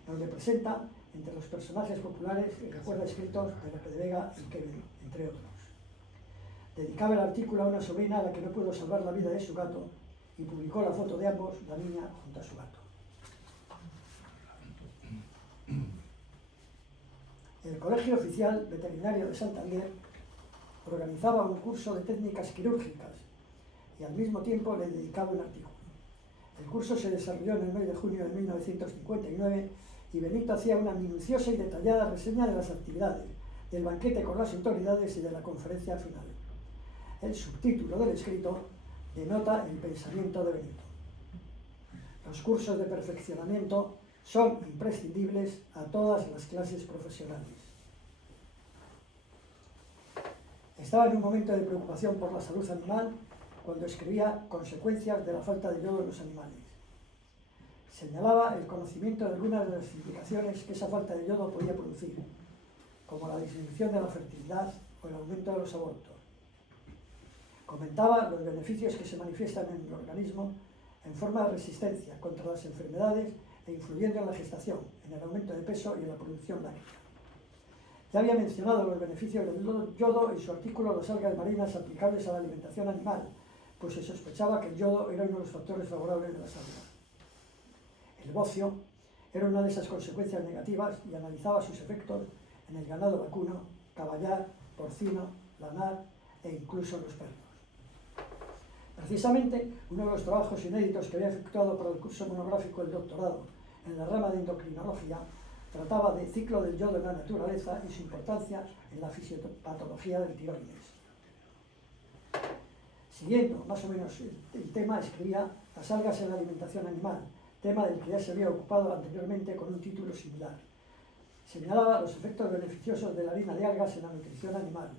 Nos representa entre los personajes populares y recuerda escritos de Lope de Vega y Quevedo, entre otros. Dedicaba el artículo a una sobrina a la que no pudo salvar la vida de su gato y publicó la foto de ambos, la niña junto a su gato. El Colegio Oficial Veterinario de Santander organizaba un curso de técnicas quirúrgicas y al mismo tiempo le dedicaba un artículo. El curso se desarrolló en el mes de junio de 1959 y Benito hacía una minuciosa y detallada reseña de las actividades, del banquete con las autoridades y de la conferencia final. El subtítulo del escrito denota el pensamiento de Benito. Los cursos de perfeccionamiento son imprescindibles a todas las clases profesionales. Estaba en un momento de preocupación por la salud animal cuando escribía consecuencias de la falta de yodo en los animales. Señalaba el conocimiento de algunas de las implicaciones que esa falta de yodo podía producir, como la disminución de la fertilidad o el aumento de los abortos. Comentaba los beneficios que se manifiestan en el organismo en forma de resistencia contra las enfermedades e influyendo en la gestación, en el aumento de peso y en la producción láctea. Ya había mencionado los beneficios del yodo en su artículo Las algas marinas aplicables a la alimentación animal, pues se sospechaba que el yodo era uno de los factores favorables de las algas. El bocio era una de esas consecuencias negativas y analizaba sus efectos en el ganado vacuno, caballar, porcino, lanar e incluso en los perros. Precisamente, uno de los trabajos inéditos que había efectuado para el curso monográfico del doctorado en la rama de endocrinología trataba del ciclo del yodo en la naturaleza y su importancia en la fisiopatología del tiroides. Siguiendo más o menos el tema, escribía Las algas en la alimentación animal, tema del que ya se había ocupado anteriormente con un título similar. Señalaba los efectos beneficiosos de la harina de algas en la nutrición animal.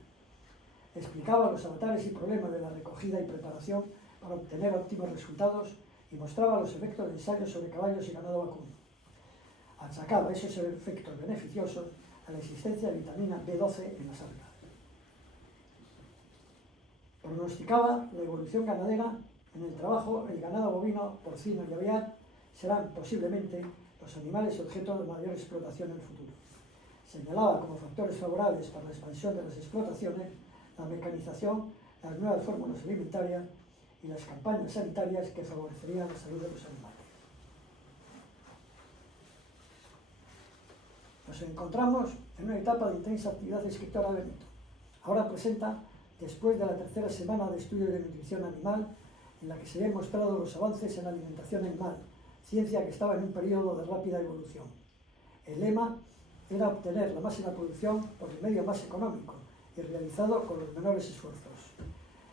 Explicaba los avatares y problemas de la recogida y preparación para obtener óptimos resultados y mostraba los efectos de ensayos sobre caballos y ganado vacuno. Achacaba esos efectos beneficiosos a la existencia de vitamina B12 en las algas. Pronosticaba la evolución ganadera. En el trabajo, el ganado bovino, porcino y aviar serán posiblemente los animales objeto de mayor explotación en el futuro. Señalaba como factores favorables para la expansión de las explotaciones la mecanización, las nuevas fórmulas alimentarias y las campañas sanitarias que favorecerían la salud de los animales. Nos encontramos en una etapa de intensa actividad escritora de Benito. Ahora presenta, después de la tercera semana de estudio de nutrición animal, en la que se han mostrado los avances en la alimentación animal, ciencia que estaba en un periodo de rápida evolución. El lema era obtener la máxima producción por el medio más económico y realizado con los menores esfuerzos.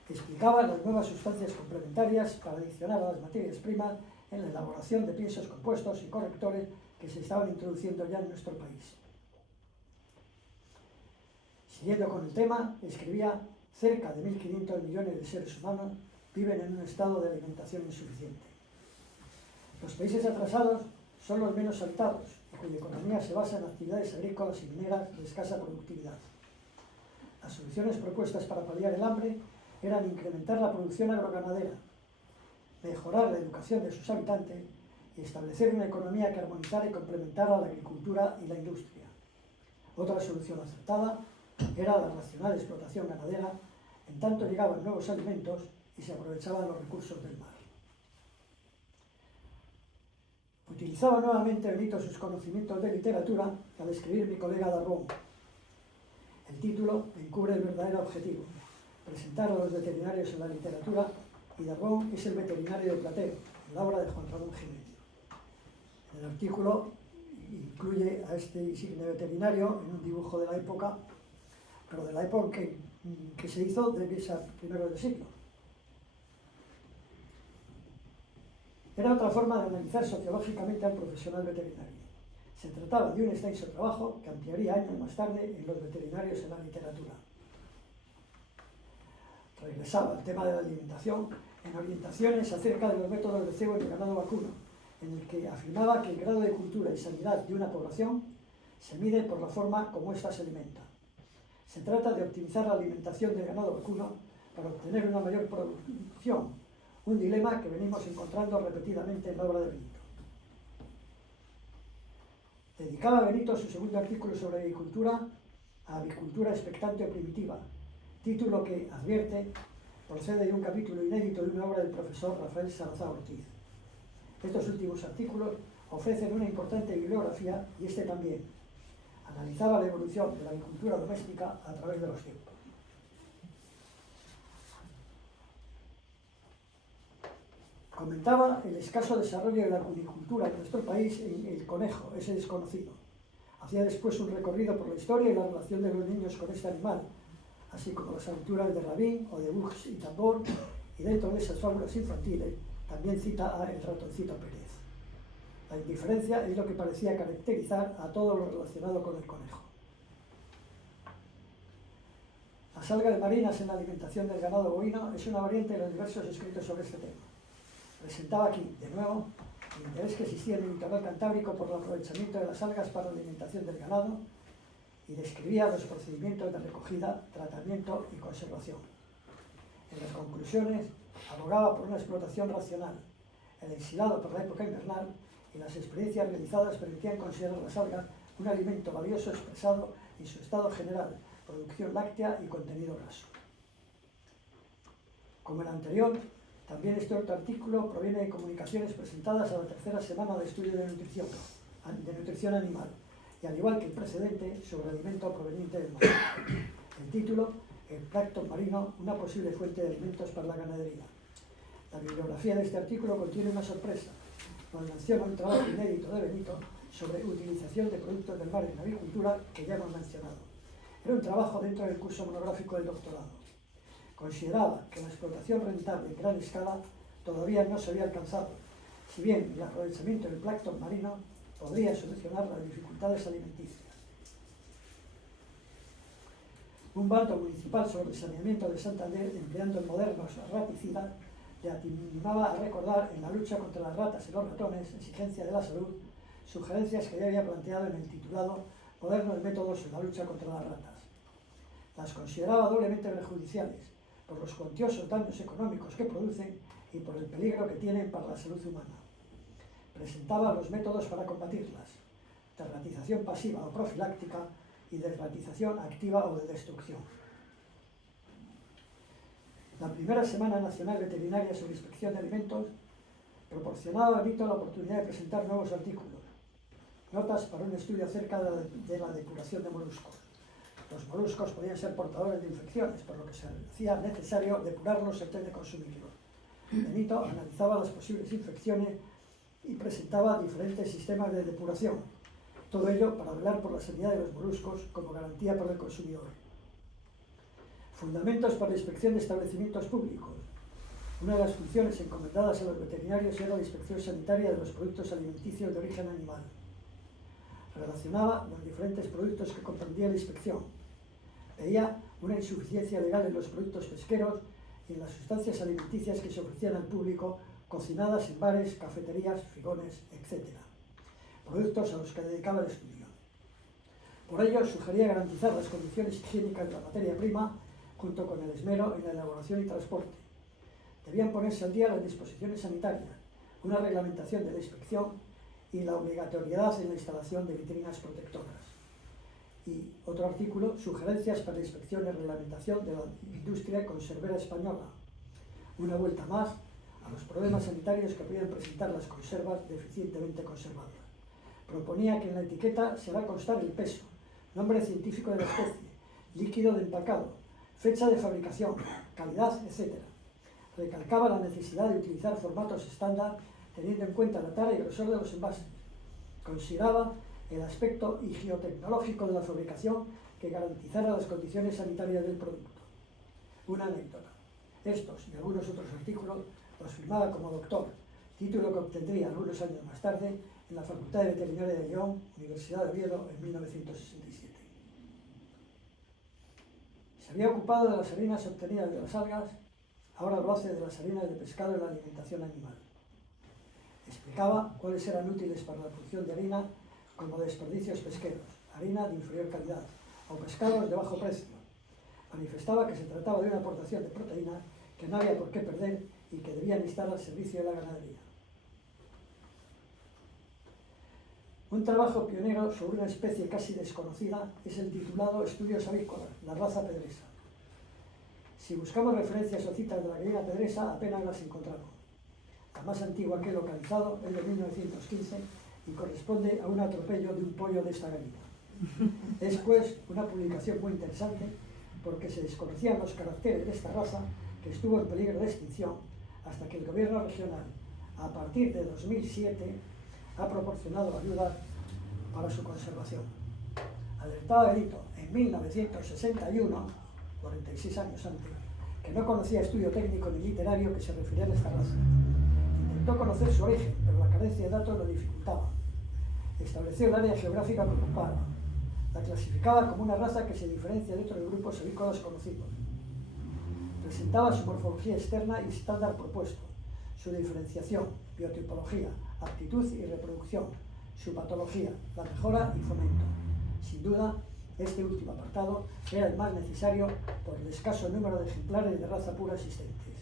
Explicaba las nuevas sustancias complementarias para adicionar a las materias primas en la elaboración de piensos compuestos y correctores que se estaban introduciendo ya en nuestro país. Siguiendo con el tema, escribía: cerca de 1.500 millones de seres humanos viven en un estado de alimentación insuficiente. Los países atrasados son los menos habitados y cuya economía se basa en actividades agrícolas y mineras de escasa productividad. Las soluciones propuestas para paliar el hambre eran incrementar la producción agroganadera, mejorar la educación de sus habitantes y establecer una economía que armonizara y complementara la agricultura y la industria. Otra solución acertada era la racional explotación ganadera, en tanto llegaban nuevos alimentos y se aprovechaban los recursos del mar. Utilizaba nuevamente Benito sus conocimientos de literatura al escribir Mi colega Darbón. El título encubre el verdadero objetivo: presentar a los veterinarios en la literatura, y Darbón es el veterinario de Platero, en la obra de Juan Ramón Jiménez. El artículo incluye a este insigne veterinario en un dibujo de la época, pero de la época que se hizo debe ser primero del siglo. Era otra forma de analizar sociológicamente al profesional veterinario. Se trataba de un extenso trabajo que ampliaría años más tarde en los veterinarios en la literatura. Regresaba al tema de la alimentación en orientaciones acerca de los métodos de cebo en el ganado vacuno, en el que afirmaba que el grado de cultura y sanidad de una población se mide por la forma como ésta se alimenta. Se trata de optimizar la alimentación del ganado vacuno para obtener una mayor producción, un dilema que venimos encontrando repetidamente en la obra de Benito. Dedicaba Benito su segundo artículo sobre agricultura a avicultura expectante o primitiva, título que, advierte, procede de un capítulo inédito de una obra del profesor Rafael Salazar Ortiz. Estos últimos artículos ofrecen una importante bibliografía y este también. Analizaba la evolución de la agricultura doméstica a través de los tiempos. Comentaba el escaso desarrollo de la cunicultura en nuestro país en El conejo, ese desconocido. Hacía después un recorrido por la historia y la relación de los niños con este animal, así como las aventuras de Rabín o de Bugs y Tambor, y dentro de esas fábulas infantiles también cita a El ratoncito Pérez. La indiferencia es lo que parecía caracterizar a todo lo relacionado con el conejo. Las algas marinas en la alimentación del ganado bovino es una variante de los diversos escritos sobre este tema. Presentaba aquí, de nuevo, el interés que existía en el litoral cantábrico por el aprovechamiento de las algas para la alimentación del ganado y describía los procedimientos de recogida, tratamiento y conservación. En las conclusiones, abogaba por una explotación racional, el exilado por la época invernal y las experiencias realizadas permitían considerar las algas un alimento valioso expresado en su estado general, producción láctea y contenido graso. Como el anterior, también este otro artículo proviene de comunicaciones presentadas a la tercera semana de estudio de nutrición animal, y al igual que el precedente, sobre alimento proveniente del mar. El título, El plancton marino, una posible fuente de alimentos para la ganadería. La bibliografía de este artículo contiene una sorpresa, nos menciona un trabajo inédito de Benito sobre utilización de productos del mar en la agricultura que ya hemos mencionado. Era un trabajo dentro del curso monográfico del doctorado. Consideraba que la explotación rentable en gran escala todavía no se había alcanzado, si bien el aprovechamiento del plancton marino podría solucionar las dificultades alimenticias. Un bando municipal sobre el saneamiento de Santander, empleando el moderno raticida, le animaba a recordar en la lucha contra las ratas y los ratones, exigencia de la salud, sugerencias que ya había planteado en el titulado Modernos métodos en la lucha contra las ratas. Las consideraba doblemente perjudiciales, por los cuantiosos daños económicos que producen y por el peligro que tienen para la salud humana. Presentaba los métodos para combatirlas: derratización pasiva o profiláctica y derratización activa o de destrucción. La primera Semana Nacional Veterinaria sobre Inspección de Alimentos proporcionaba a Benito la oportunidad de presentar nuevos artículos, notas para un estudio acerca de la depuración de moluscos. Los moluscos podían ser portadores de infecciones, por lo que se hacía necesario depurarlos antes de consumirlos. Benito analizaba las posibles infecciones y presentaba diferentes sistemas de depuración, todo ello para velar por la sanidad de los moluscos como garantía para el consumidor. Fundamentos para la inspección de establecimientos públicos. Una de las funciones encomendadas a los veterinarios era la inspección sanitaria de los productos alimenticios de origen animal. Relacionaba los diferentes productos que comprendía la inspección. Veía una insuficiencia legal en los productos pesqueros y en las sustancias alimenticias que se ofrecían al público, cocinadas en bares, cafeterías, frigones, etc. Productos a los que dedicaba el estudio. Por ello, sugería garantizar las condiciones higiénicas de la materia prima, junto con el esmero en la elaboración y transporte. Debían ponerse al día las disposiciones sanitarias, una reglamentación de la inspección y la obligatoriedad en la instalación de vitrinas protectoras. Y otro artículo, sugerencias para la inspección y reglamentación de la industria conservera española. Una vuelta más a los problemas sanitarios que podían presentar las conservas deficientemente conservadas. Proponía que en la etiqueta se hará constar el peso, nombre científico de la especie, líquido de empacado, fecha de fabricación, calidad, etc. Recalcaba la necesidad de utilizar formatos estándar teniendo en cuenta la tara y grosor de los envases. Consideraba el aspecto higiotecnológico de la fabricación que garantizara las condiciones sanitarias del producto. Una anécdota. Estos y algunos otros artículos los firmaba como doctor, título que obtendría algunos años más tarde en la Facultad de Veterinaria de León, Universidad de Oviedo, en 1967. Se había ocupado de las harinas obtenidas de las algas, ahora lo hace de las harinas de pescado en la alimentación animal. Explicaba cuáles eran útiles para la producción de harina como desperdicios pesqueros, harina de inferior calidad o pescados de bajo precio. Manifestaba que se trataba de una aportación de proteína que no había por qué perder y que debían estar al servicio de la ganadería. Un trabajo pionero sobre una especie casi desconocida es el titulado Estudios avícolas, la raza pedresa. Si buscamos referencias o citas de la gallina pedresa, apenas las encontramos. La más antigua que he localizado es de 1915 y corresponde a un atropello de un pollo de esta gallina. Es pues una publicación muy interesante porque se desconocían los caracteres de esta raza que estuvo en peligro de extinción hasta que el gobierno regional, a partir de 2007, ha proporcionado ayuda para su conservación. Alertaba Benito en 1961, 46 años antes, que no conocía estudio técnico ni literario que se refiriera a esta raza. Intentó conocer su origen, pero la carencia de datos lo dificultaba. Estableció el área geográfica que ocupaba. La clasificaba como una raza que se diferencia de otros grupos avícolas conocidos. Presentaba su morfología externa y estándar propuesto, su diferenciación, biotipología, aptitud y reproducción, su patología, la mejora y fomento. Sin duda, este último apartado era el más necesario por el escaso número de ejemplares de raza pura existentes.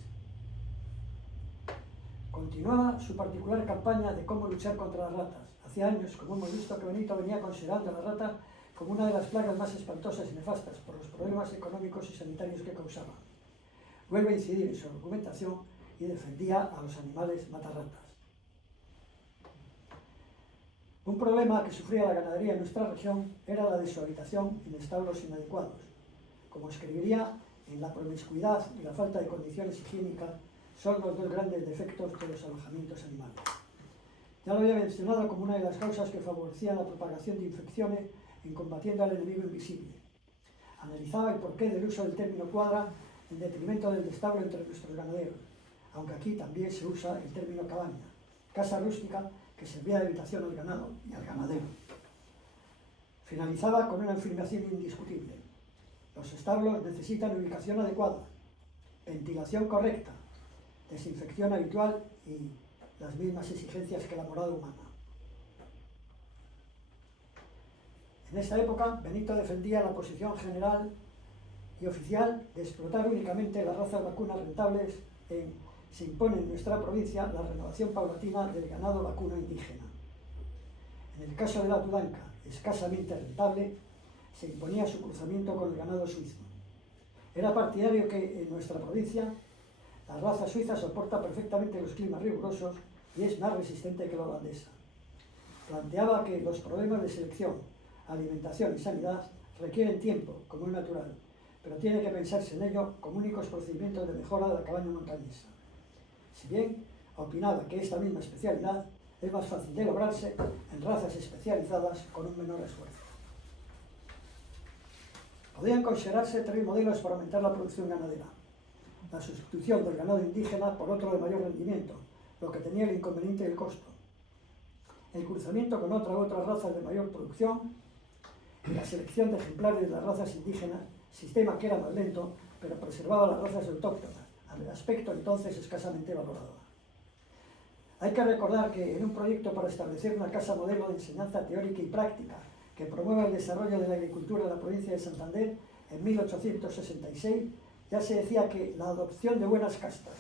Continuaba su particular campaña de cómo luchar contra las ratas. Hacía años, como hemos visto, que Benito venía considerando a la rata como una de las plagas más espantosas y nefastas por los problemas económicos y sanitarios que causaba. Vuelve a incidir en su argumentación y defendía a los animales matarratas. Un problema que sufría la ganadería en nuestra región era la de su habitación en establos inadecuados. Como escribiría, en la promiscuidad y la falta de condiciones higiénicas son los dos grandes defectos de los alojamientos animales. Ya lo había mencionado como una de las causas que favorecían la propagación de infecciones en combatiendo al enemigo invisible. Analizaba el porqué del uso del término cuadra en detrimento del establo entre nuestros ganaderos, aunque aquí también se usa el término cabaña, casa rústica que servía de habitación al ganado y al ganadero. Finalizaba con una afirmación indiscutible. Los establos necesitan ubicación adecuada, ventilación correcta, desinfección habitual y las mismas exigencias que la morada humana. En esta época, Benito defendía la posición general y oficial de explotar únicamente las razas vacunas rentables se impone en nuestra provincia la renovación paulatina del ganado vacuno indígena. En el caso de la tudanca, escasamente rentable, se imponía su cruzamiento con el ganado suizo. Era partidario que en nuestra provincia la raza suiza soporta perfectamente los climas rigurosos y es más resistente que la holandesa. Planteaba que los problemas de selección, alimentación y sanidad requieren tiempo, como es natural, pero tiene que pensarse en ello como únicos procedimientos de mejora de la cabaña montañesa. Si bien opinaba que esta misma especialidad es más fácil de lograrse en razas especializadas con un menor esfuerzo. Podían considerarse tres modelos para aumentar la producción ganadera. La sustitución del ganado indígena por otro de mayor rendimiento, lo que tenía el inconveniente del costo. El cruzamiento con otras razas de mayor producción y la selección de ejemplares de las razas indígenas, sistema que era más lento, pero preservaba las razas autóctonas, al aspecto entonces escasamente valorado. Hay que recordar que en un proyecto para establecer una casa modelo de enseñanza teórica y práctica que promueva el desarrollo de la agricultura en la provincia de Santander, en 1866, ya se decía que la adopción de buenas castas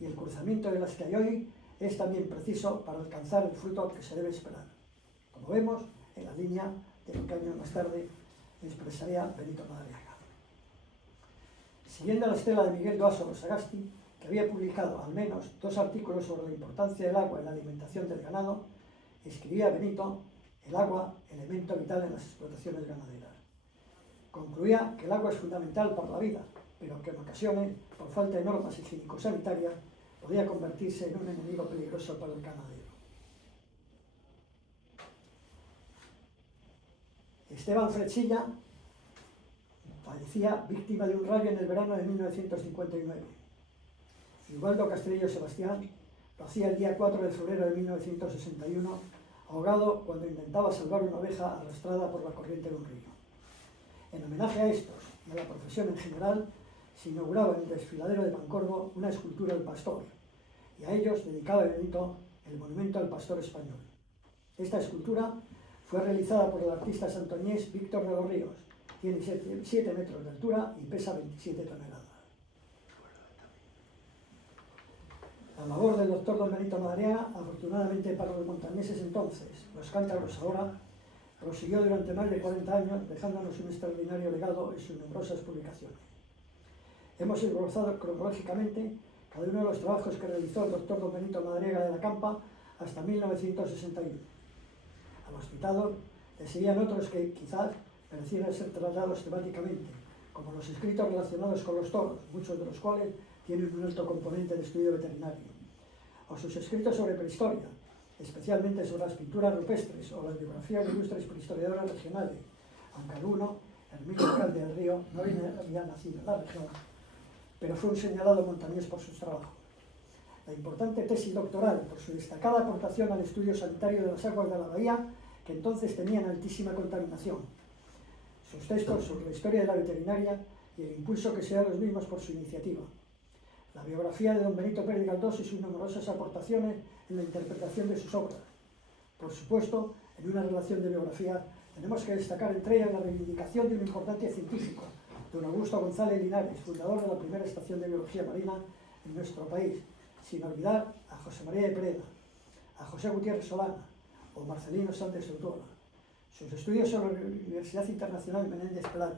y el cruzamiento de las que hay hoy es también preciso para alcanzar el fruto que se debe esperar. Como vemos, en la línea de lo que años más tarde expresaría Benito Madariaga. Siguiendo la estela de Miguel Doaso Sagasti, que había publicado al menos 2 artículos sobre la importancia del agua en la alimentación del ganado, escribía Benito: el agua, elemento vital en las explotaciones ganaderas. Concluía que el agua es fundamental para la vida, pero que en ocasiones, por falta de normas higiénico-sanitarias, podía convertirse en un enemigo peligroso para el ganadero. Esteban Frechilla fallecía víctima de un rayo en el verano de 1959. Ubaldo Castrillo Sebastián lo hacía el día 4 de febrero de 1961, ahogado cuando intentaba salvar una oveja arrastrada por la corriente de un río. En homenaje a estos y a la profesión en general, se inauguraba en el desfiladero de Pancorbo una escultura del pastor, y a ellos dedicaba Benito el monumento al pastor español. Esta escultura fue realizada por el artista santoñés Víctor de los Ríos, tiene 7 metros de altura y pesa 27 toneladas. La labor del doctor don Benito Madariaga, afortunadamente para los montañeses entonces, los cántabros ahora, prosiguió durante más de 40 años, dejándonos un extraordinario legado en sus numerosas publicaciones. Hemos esbozado cronológicamente cada uno de los trabajos que realizó el doctor don Benito Madariaga de la Campa hasta 1961. A los citados le seguían otros que quizás merecieran ser tratados temáticamente, como los escritos relacionados con los toros, muchos de los cuales tienen un alto componente de estudio veterinario, o sus escritos sobre prehistoria, especialmente sobre las pinturas rupestres o las biografías de ilustres prehistoriadoras regionales, aunque alguno, Hermínio Alcalde del Río, no había nacido en la región, pero fue un señalado montañés por sus trabajos. La importante tesis doctoral, por su destacada aportación al estudio sanitario de las aguas de la bahía, que entonces tenían altísima contaminación, sus textos sobre la historia de la veterinaria y el impulso que se da a los mismos por su iniciativa, la biografía de don Benito Pérez Galdós y sus numerosas aportaciones en la interpretación de sus obras. Por supuesto, en una relación de biografía tenemos que destacar entre ellas la reivindicación de un importante científico, don Augusto González Linares, fundador de la primera estación de biología marina en nuestro país, sin olvidar a José María de Pereda, a José Gutiérrez Solana o Marcelino Sánchez Autora, sus estudios sobre la Universidad Internacional Menéndez Pelayo,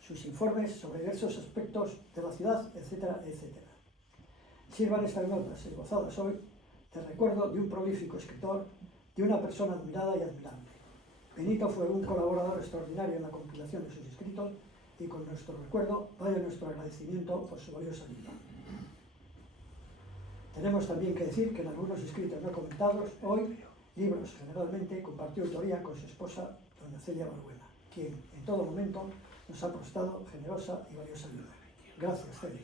sus informes sobre diversos aspectos de la ciudad, etcétera, etcétera. Sirvan estas notas esbozadas hoy de recuerdo de un prolífico escritor, de una persona admirada y admirable. Benito fue un colaborador extraordinario en la compilación de sus escritos y con nuestro recuerdo vaya nuestro agradecimiento por su valiosa vida. Tenemos también que decir que en algunos escritos no comentados, hoy, libros generalmente, compartió autoría con su esposa, doña Celia Balbuena, quien en todo momento nos ha prestado generosa y valiosa ayuda. Gracias, Celia.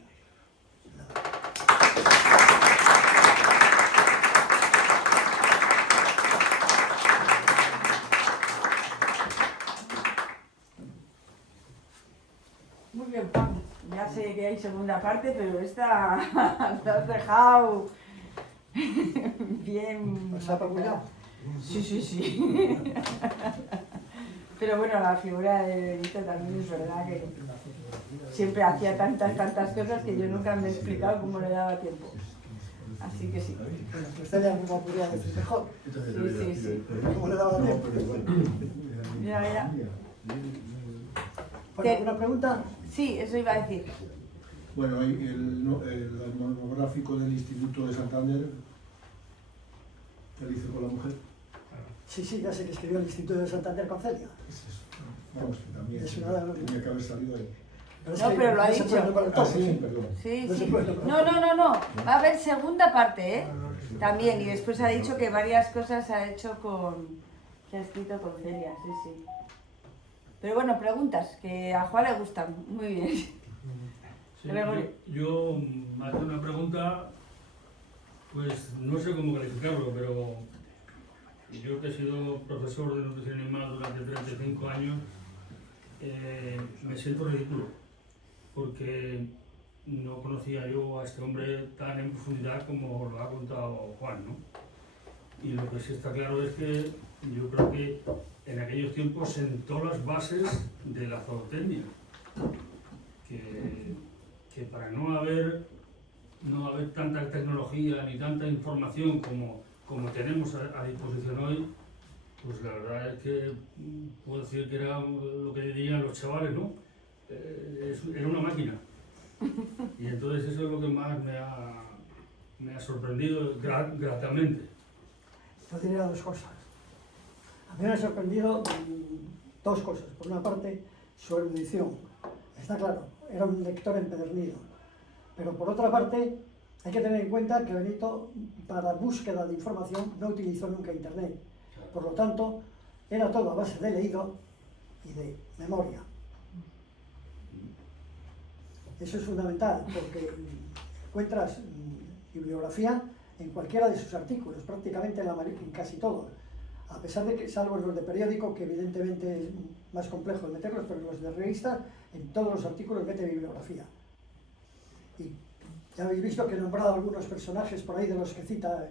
Muy bien, Juan. Ya sé que hay segunda parte, pero esta te has dejado bien. ¿Os ha apabullado? Sí, sí, sí. Pero bueno, la figura de Benito también es verdad que siempre hacía tantas cosas que yo nunca me he explicado cómo le daba tiempo. Así que sí. Bueno, pues Celia mismo podría decir mejor. Sí, sí. ¿Cómo le daba tiempo? Mira. Bueno, ¿alguna pregunta? Sí, eso iba a decir. Bueno, hay el monográfico del Instituto de Santander, que hizo con la mujer. Sí, sí, ya sé que escribió el Instituto de Santander con Celia. Es eso. Vamos, que también Es una- tenía que haber salido ahí. Es No, que pero lo ha no se dicho. puede nombrar todo. Sí, perdón. Sí, No se sí. puede nombrar No. Va a haber segunda parte, ¿eh? También. Y después ha dicho que varias cosas ha hecho que ha escrito con Celia, sí, sí. Pero bueno, preguntas, que a Juan le gustan. Muy bien. Sí, Gregorio. yo más que una pregunta, pues no sé cómo calificarlo, pero yo que he sido profesor de nutrición animal durante 35 años, me siento ridículo, porque no conocía yo a este hombre tan en profundidad como lo ha contado Juan, ¿no? Y lo que sí está claro es que yo creo que en aquellos tiempos sentó las bases de la zootecnia, que para no haber tanta tecnología ni tanta información como tenemos a disposición hoy, pues la verdad es que puedo decir que era lo que dirían los chavales, ¿no? Era una máquina. Y entonces eso es lo que más me ha sorprendido gratamente. Yo diría dos cosas. A mí me ha sorprendido dos cosas. Por una parte, su erudición. Está claro, era un lector empedernido. Pero por otra parte, hay que tener en cuenta que Benito, para búsqueda de información, no utilizó nunca Internet. Por lo tanto, era todo a base de leído y de memoria. Eso es fundamental, porque encuentras bibliografía en cualquiera de sus artículos, prácticamente en casi todos. A pesar de que, salvo los de periódico, que evidentemente es más complejo de meterlos, pero los de revista, en todos los artículos mete bibliografía. Y ya habéis visto que he nombrado algunos personajes por ahí de los que cita,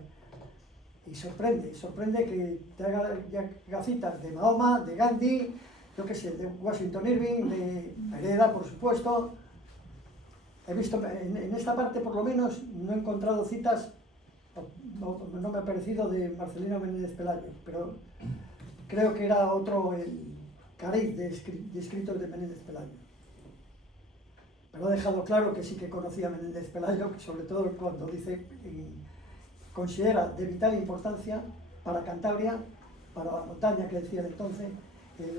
y sorprende que te haga citas de Mahoma, de Gandhi, yo qué sé, de Washington Irving, de Hereda, por supuesto. He visto, en esta parte por lo menos, no he encontrado citas, no me ha parecido, de Marcelino Menéndez Pelayo, pero creo que era otro el cariz de escritos de Menéndez Pelayo. Pero he dejado claro que sí que conocía a Menéndez Pelayo, que sobre todo cuando dice, considera de vital importancia para Cantabria, para la montaña que decía él entonces,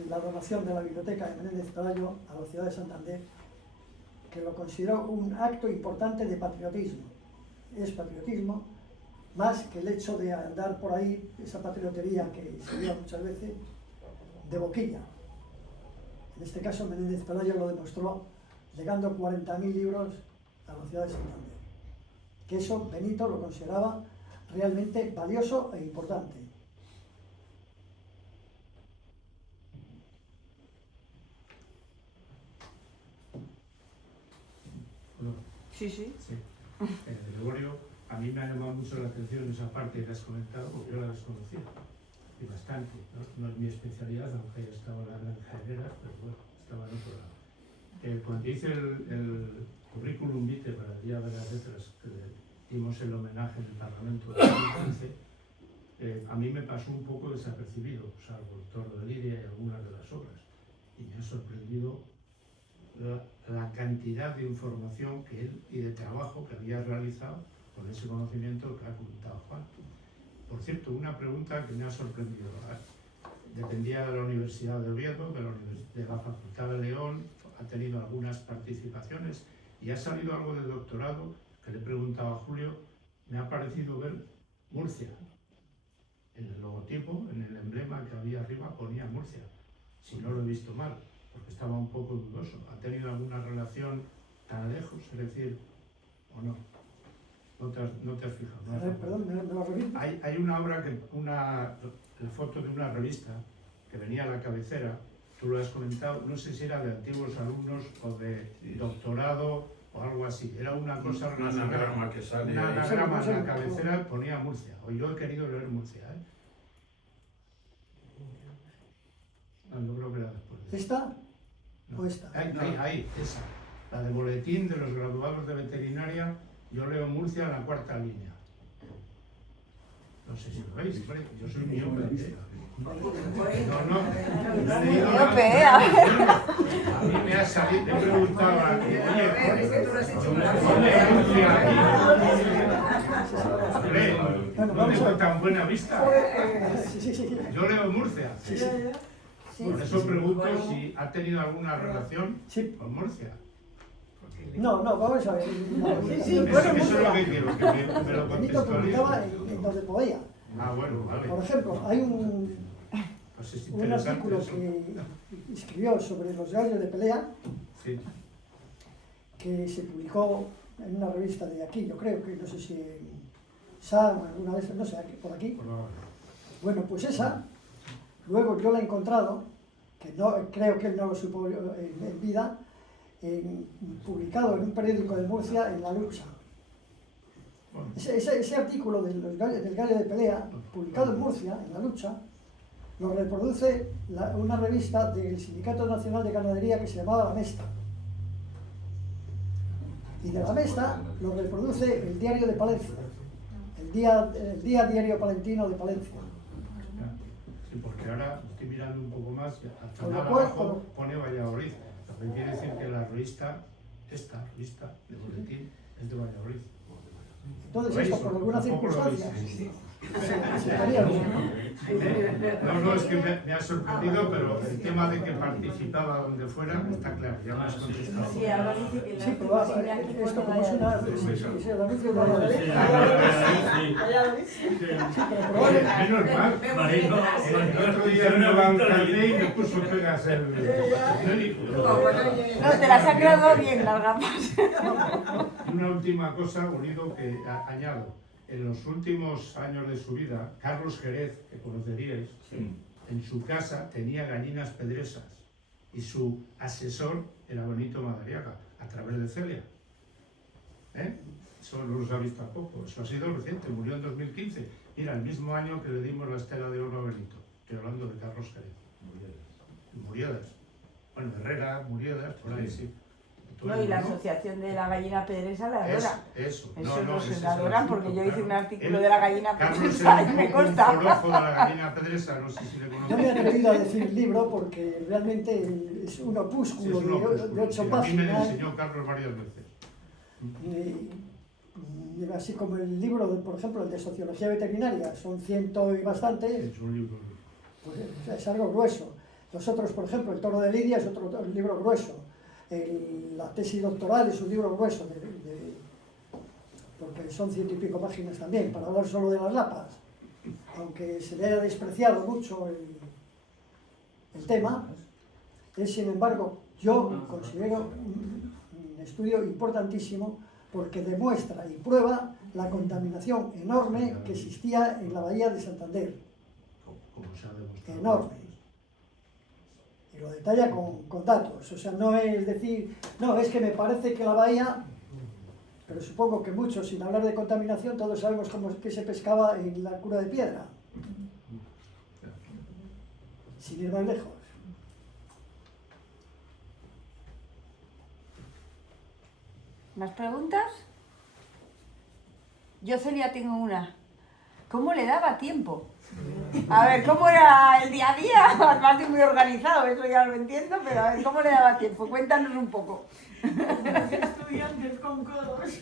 la donación de la biblioteca de Menéndez Pelayo a la ciudad de Santander, que lo consideró un acto importante de patriotismo. Es patriotismo, más que el hecho de andar por ahí, esa patriotería que se veía muchas veces, de boquilla. En este caso Menéndez Pelayo lo demostró legando 40.000 libros a la ciudad de Santander. Que eso Benito lo consideraba realmente valioso e importante. Sí, sí. Gregorio, a mí me ha llamado mucho la atención esa parte que has comentado, porque yo la desconocía, y bastante. No es mi especialidad, aunque haya estado en la granja Herrera, pero bueno, estaba en otro lado. Cuando hice el currículum vitae para el Día de las Letras, que le dimos el homenaje en el Parlamento de 2015, a mí me pasó un poco desapercibido, salvo el Toro de Lidia y algunas de las obras, y me ha sorprendido la cantidad de información que él y de trabajo que había realizado con ese conocimiento que ha comentado Juan. Por cierto, una pregunta que me ha sorprendido. Dependía de la Universidad de Oviedo, de la Facultad de León, ha tenido algunas participaciones y ha salido algo de doctorado que le he preguntado a Julio. Me ha parecido ver Murcia. En el logotipo, en el emblema que había arriba ponía Murcia, si no lo he visto mal, porque estaba un poco dudoso. ¿Ha tenido alguna relación tan lejos? Es decir, ¿o no? No te has fijado. ¿No? Perdón, ¿me lo repito? Hay una obra, la foto de una revista que venía a la cabecera, tú lo has comentado, no sé si era de antiguos alumnos o de doctorado o algo así. Era una cosa un anagrama que sale. Un anagrama en la cabecera ponía Murcia. O yo he querido leer Murcia, ¿eh? No creo que era después. ¿Esta? No. ¿O esta? Ahí, esa. La de boletín de los graduados de veterinaria, yo leo Murcia en la 4ª línea. No sé si lo veis, yo soy miope, ¿eh? No, he leído nada. A mí me ha salido, le he preguntado a ti, oye, Murcia aquí. No tengo tan buena vista. Yo leo Murcia. Por eso pregunto si ha tenido alguna relación con Murcia. No, vamos a ver. Eso es lo que quiero, que me lo Benito publicaba contextualice. en donde podía. Bueno, vale. Por ejemplo, hay un artículo eso. que escribió sobre los gallos de pelea, Sí. que se publicó en una revista de aquí, yo creo que no sé si en SAM, alguna vez, no sé, por aquí. Bueno, pues esa, luego yo la he encontrado, que no creo que él no lo supo en vida, publicado en un periódico de Murcia, en La Lucha. Bueno. Ese artículo del gallo de pelea, publicado en Murcia, en La Lucha, lo reproduce una revista del Sindicato Nacional de Ganadería que se llamaba La Mesta. Y de La Mesta lo reproduce el Diario de Palencia, el día Diario Palentino de Palencia. Sí, porque ahora estoy mirando un poco más, al Con lo final cual, abajo pone Valladolid, lo que quiere decir que la revista, esta revista de boletín, es de Valladolid. Entonces, esto por alguna Tampoco lo veis. circunstancia No, es que me ha sorprendido, pero el tema de que participaba donde fuera está claro, ya me has contestado. Sí, ahora dice que Sí, pero esto como es una... Sí, el anuncio de Valladolid. Menos mal. Marino, El otro día renovaba el carnet y me puso pegas el periódico. No, te las ha quedado bien las gafas. Y una última cosa, unido, que añado. En los últimos años de su vida, Carlos Jerez, que conoceríais, en su casa tenía gallinas pedresas y su asesor era Benito Madariaga, a través de Celia. Eso no lo sabéis tampoco, eso ha sido reciente, murió en 2015. Mira, el mismo año que le dimos la estela de oro a Benito. Estoy hablando de Carlos Jerez. Muriedas. Bueno, Herrera, Muriedas, por ahí sí. No, y la asociación de la gallina pedresa la adora. Eso Se la adoran porque yo hice un artículo Él, de la gallina Carlos pedresa y es me un consta. forofo de la gallina pedresa, no sé si le No conocéis. me he atrevido a decir libro porque realmente es un opúsculo de 8 Sí, a mí me lo páginas. enseñó Carlos varias veces. Y así como el libro, por ejemplo, el de Sociología Veterinaria, son 100 y bastante, Es un libro. pues es algo grueso. Los otros, por ejemplo, El toro de Lidia es otro libro grueso. La tesis doctoral es un libro grueso, porque son 100 y pico páginas también, para hablar solo de las lapas. Aunque se le haya despreciado mucho el tema, es sin embargo, yo considero un estudio importantísimo porque demuestra y prueba la contaminación enorme que existía en la bahía de Santander. Como se ha demostrado. Enorme. Y lo detalla con datos. O sea, no es decir, no, es que me parece que la bahía, pero supongo que muchos, sin hablar de contaminación, todos sabemos cómo es que se pescaba en la Cura de Piedra. Sin ir más lejos. ¿Más preguntas? Yo, Celia, tengo una. ¿Cómo le daba tiempo? A ver, ¿cómo era el día a día? Además de muy organizado, eso ya lo entiendo, pero a ver, ¿cómo le daba tiempo? Cuéntanos un poco. Los estudiantes con codos.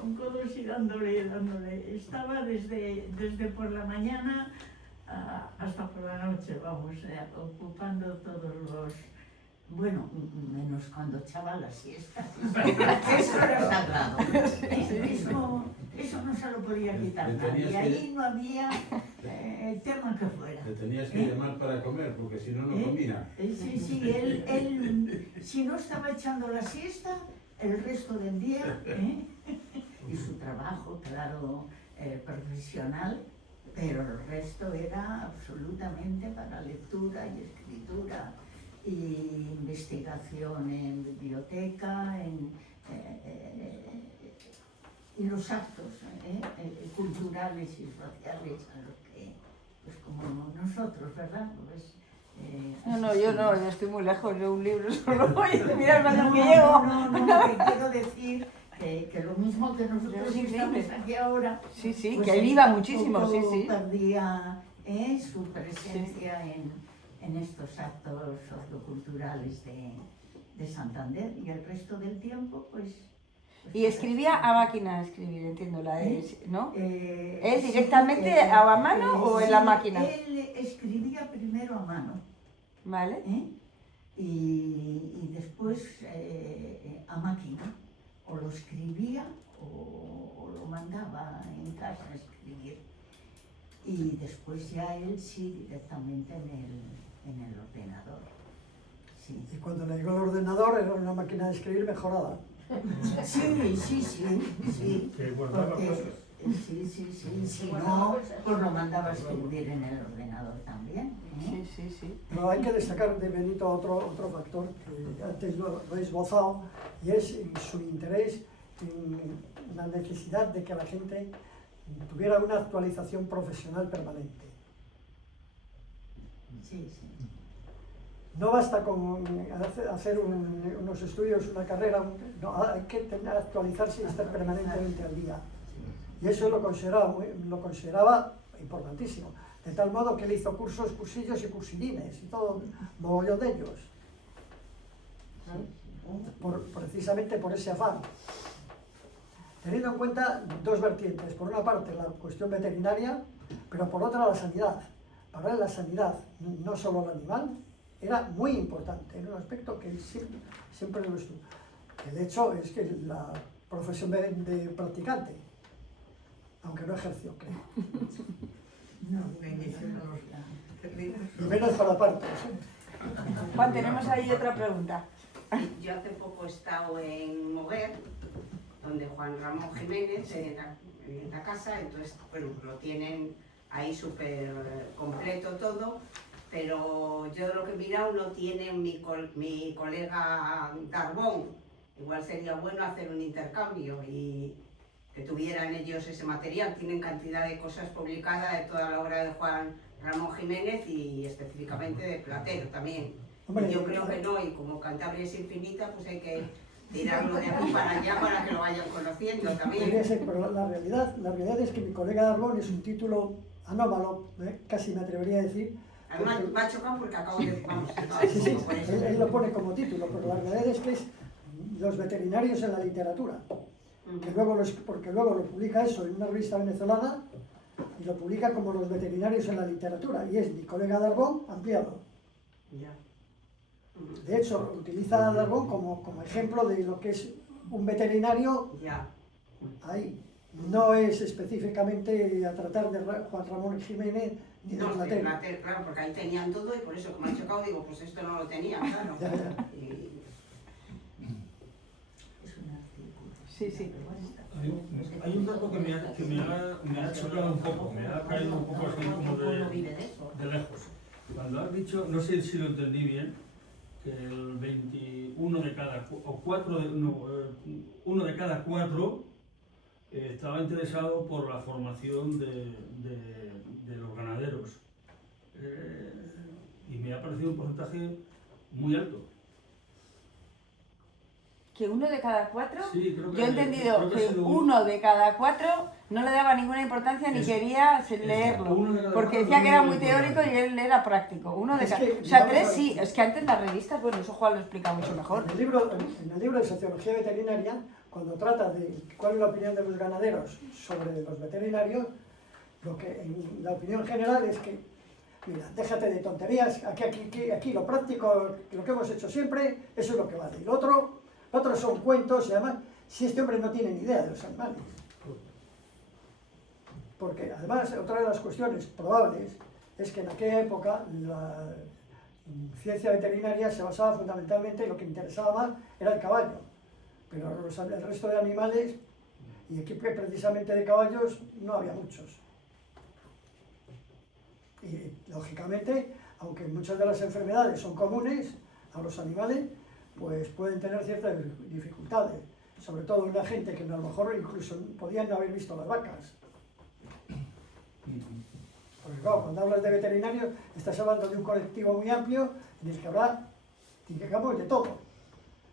Con codos y dándole. Estaba desde por la mañana hasta por la noche, vamos, ocupando todos los... Bueno, menos cuando echaba la siesta. Eso era sagrado. Eso no se lo podía quitar nadie. Y ahí no había tema que fuera. Te tenías que llamar para comer, porque si no, no comía. Sí, él si no estaba echando la siesta, el resto del día, y su trabajo, claro, profesional, pero el resto era absolutamente para lectura y escritura, y investigación en biblioteca, y los actos culturales y sociales a los que, pues como nosotros, ¿verdad? Pues, Yo estoy muy lejos, yo un libro solo voy a mirar cuando me llego. No, que quiero decir que lo mismo que nosotros Sí, estamos aquí ahora. Sí, pues que él iba muchísimo, sí. Perdía su presencia en estos actos socioculturales de Santander, y el resto del tiempo, pues... Y escribía a máquina de escribir, entiendo, ¿no? ¿Él sí, directamente a mano o en la máquina? Él escribía primero a mano. Vale. Y después a máquina. O lo escribía o lo mandaba en casa a escribir. Y después ya él sí directamente en el ordenador. Sí. Y cuando le llegó el ordenador era una máquina de escribir mejorada. Sí. Que guardaba Porque, cosas. sí. Si no, pues lo mandaba a escribir en el ordenador también. Sí. Pero hay que destacar de Benito otro factor que antes lo he esbozado, y es su interés en la necesidad de que la gente tuviera una actualización profesional permanente. Sí. No basta con hacer unos estudios, una carrera, no, hay que actualizarse y estar permanentemente al día. Y eso lo consideraba importantísimo. De tal modo que él hizo cursos, cursillos y cursilines, y todo, mogollón de ellos. Precisamente por ese afán. teniendo en cuenta dos vertientes. Por una parte, la cuestión veterinaria, pero por otra, la sanidad. Para él, la sanidad, no solo el animal, era muy importante, era un aspecto que siempre lo estuvo. El hecho es que la profesión de practicante, aunque no ejerció, creo. No, eso no está. Y menos para partos. Juan, tenemos ahí otra pregunta. Yo hace poco he estado en Moguer, donde Juan Ramón Jiménez, en la casa, entonces, bueno, lo tienen ahí súper completo todo, pero yo de lo que he mirado no tienen mi colega Darbón. Igual sería bueno hacer un intercambio y que tuvieran ellos ese material. Tienen cantidad de cosas publicadas de toda la obra de Juan Ramón Jiménez y específicamente de Platero también. Hombre, Yo creo que no, y como Cantabria es infinita, pues hay que tirarlo de aquí para allá para que lo vayan conociendo también. Pero la realidad es que mi colega Darbón es un título anómalo, casi me atrevería a decir. Además, me ha chocado porque acabo de... Vamos, Sí, él lo pone como título, pero la realidad es que es los veterinarios en la literatura. Porque luego lo publica eso en una revista venezolana y lo publica como los veterinarios en la literatura, y es mi colega Darbón ampliado. Ya. De hecho, utiliza a Darbón como ejemplo de lo que es un veterinario Ya. ahí. No es específicamente a tratar de Juan Ramón Jiménez ni de No, Platero. Platero, claro, porque ahí tenían todo y por eso que me ha chocado digo, pues esto no lo tenía, claro. Ya. Y- Es una circunstancia. Sí, sí. Hay un dato que me ha chocado un poco, me ha caído un poco así como de lejos. Cuando has dicho, no sé si lo entendí bien, que el 21 de cada uno de cada cuatro estaba interesado por la formación de los ganaderos. Y me ha parecido un porcentaje muy alto. ¿Que 1 de cada 4? Sí, creo que Yo he entendido creo que ha que sido 1 de cada 4 no le daba ninguna importancia ni Eso. quería Uno leerlo. de cada Porque cuatro decía que no era le muy daba teórico y él era práctico. Uno de Es cada... que, O sea, vamos 3 a ver. sí. Es que antes las revistas, bueno, eso Juan lo explica mucho mejor. En el libro de Sociología Veterinaria, cuando trata de cuál es la opinión de los ganaderos sobre los veterinarios, la opinión general es que, mira, déjate de tonterías, aquí lo práctico, lo que hemos hecho siempre, eso es lo que vale. Y lo otro son cuentos y además, si este hombre no tiene ni idea de los animales. Porque además, otra de las cuestiones probables es que en aquella época la ciencia veterinaria se basaba fundamentalmente en lo que interesaba más era el caballo. Pero el resto de animales, y aquí precisamente de caballos, no había muchos. Y lógicamente, aunque muchas de las enfermedades son comunes a los animales, pues pueden tener ciertas dificultades. Sobre todo una gente que a lo mejor incluso podían no haber visto las vacas. Porque claro, cuando hablas de veterinarios, estás hablando de un colectivo muy amplio en el que habrá, digamos, de todo.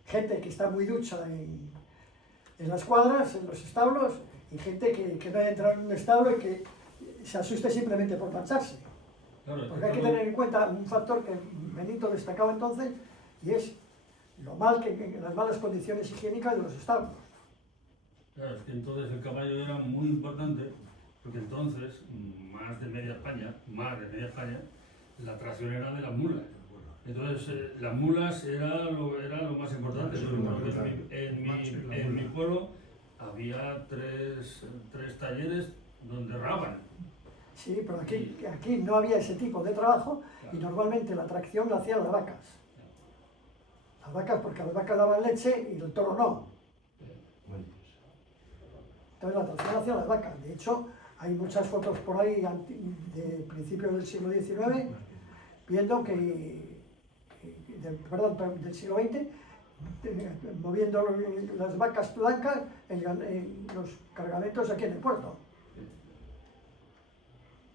Gente que está muy ducha en las cuadras, en los establos, y gente que no entra en un establo y que se asuste simplemente por mancharse. Claro, Porque hay que tener en cuenta un factor que Benito destacaba entonces, y es las malas condiciones higiénicas de los establos. Claro, es que entonces el caballo era muy importante, porque entonces, más de media España, la tracción era de las mulas. Entonces, las mulas era lo más importante. Eso Yo es recuerdo que fundamental. en mi pueblo había tres talleres donde raban. Sí, pero aquí no había ese tipo de trabajo y normalmente la tracción la hacían las vacas. Las vacas, porque las vacas daban leche y el toro no. Entonces la tracción la hacían las vacas. De hecho, hay muchas fotos por ahí de principios del siglo XIX viendo del siglo XX, moviendo las vacas blancas en los cargamentos aquí en el puerto.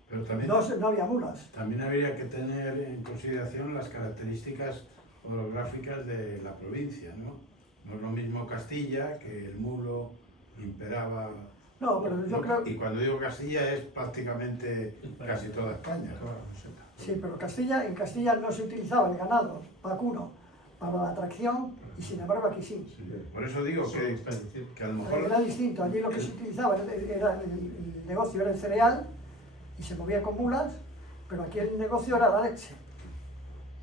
Pero también, No había mulas. también habría que tener en consideración las características orográficas de la provincia, ¿no? No es lo mismo Castilla, que el mulo imperaba. No, pero yo creo... Y cuando digo Castilla es prácticamente casi toda España. Sí, pero en Castilla no se utilizaba el ganado vacuno para la atracción, y sin embargo aquí sí. Por eso digo Eso que está diciendo. a lo Pero mejor... era distinto, allí lo que se utilizaba era el negocio era el cereal y se movía con mulas, pero aquí el negocio era la leche.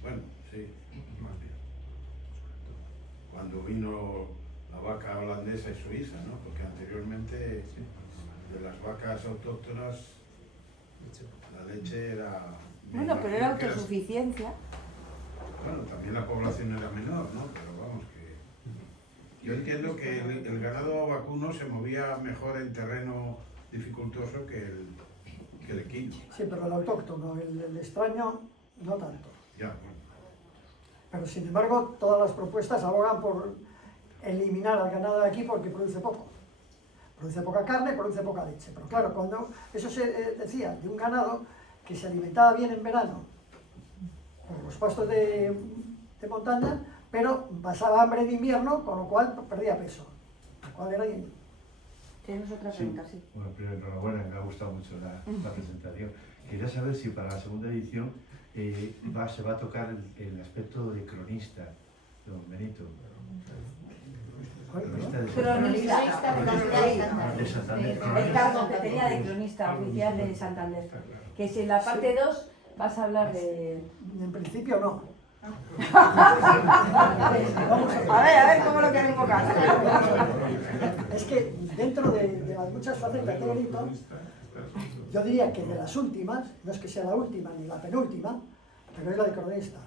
Bueno, sí, más bien. Cuando vino la vaca holandesa y suiza, ¿no? Porque anteriormente de las vacas autóctonas la leche era... Bueno, pero era autosuficiencia. Bueno, también la población era menor, ¿no? Pero vamos que... Yo entiendo que el ganado vacuno se movía mejor en terreno dificultoso que el equino. Sí, pero el autóctono, el extraño, no tanto. Ya, bueno. Pero sin embargo, todas las propuestas abogan por eliminar al ganado de aquí porque produce poco. Produce poca carne, produce poca leche. Pero claro, cuando eso se decía de un ganado que se alimentaba bien en verano por los pastos de montaña, pero pasaba hambre en invierno, con lo cual perdía peso. Lo cual era... Tienes otra pregunta, sí. Bueno, primero enhorabuena, me ha gustado mucho la presentación. Quería saber si para la segunda edición se va a tocar el aspecto de cronista, don Benito. Cronista de Santander. El cargo que tenía de cronista oficial de Santander. Que si en la parte 2 vas a hablar de... En principio no. A ver cómo lo quieren invocar. Es que dentro de las muchas facetas de Benito, yo diría que de las últimas, no es que sea la última ni la penúltima, pero es la de cronista.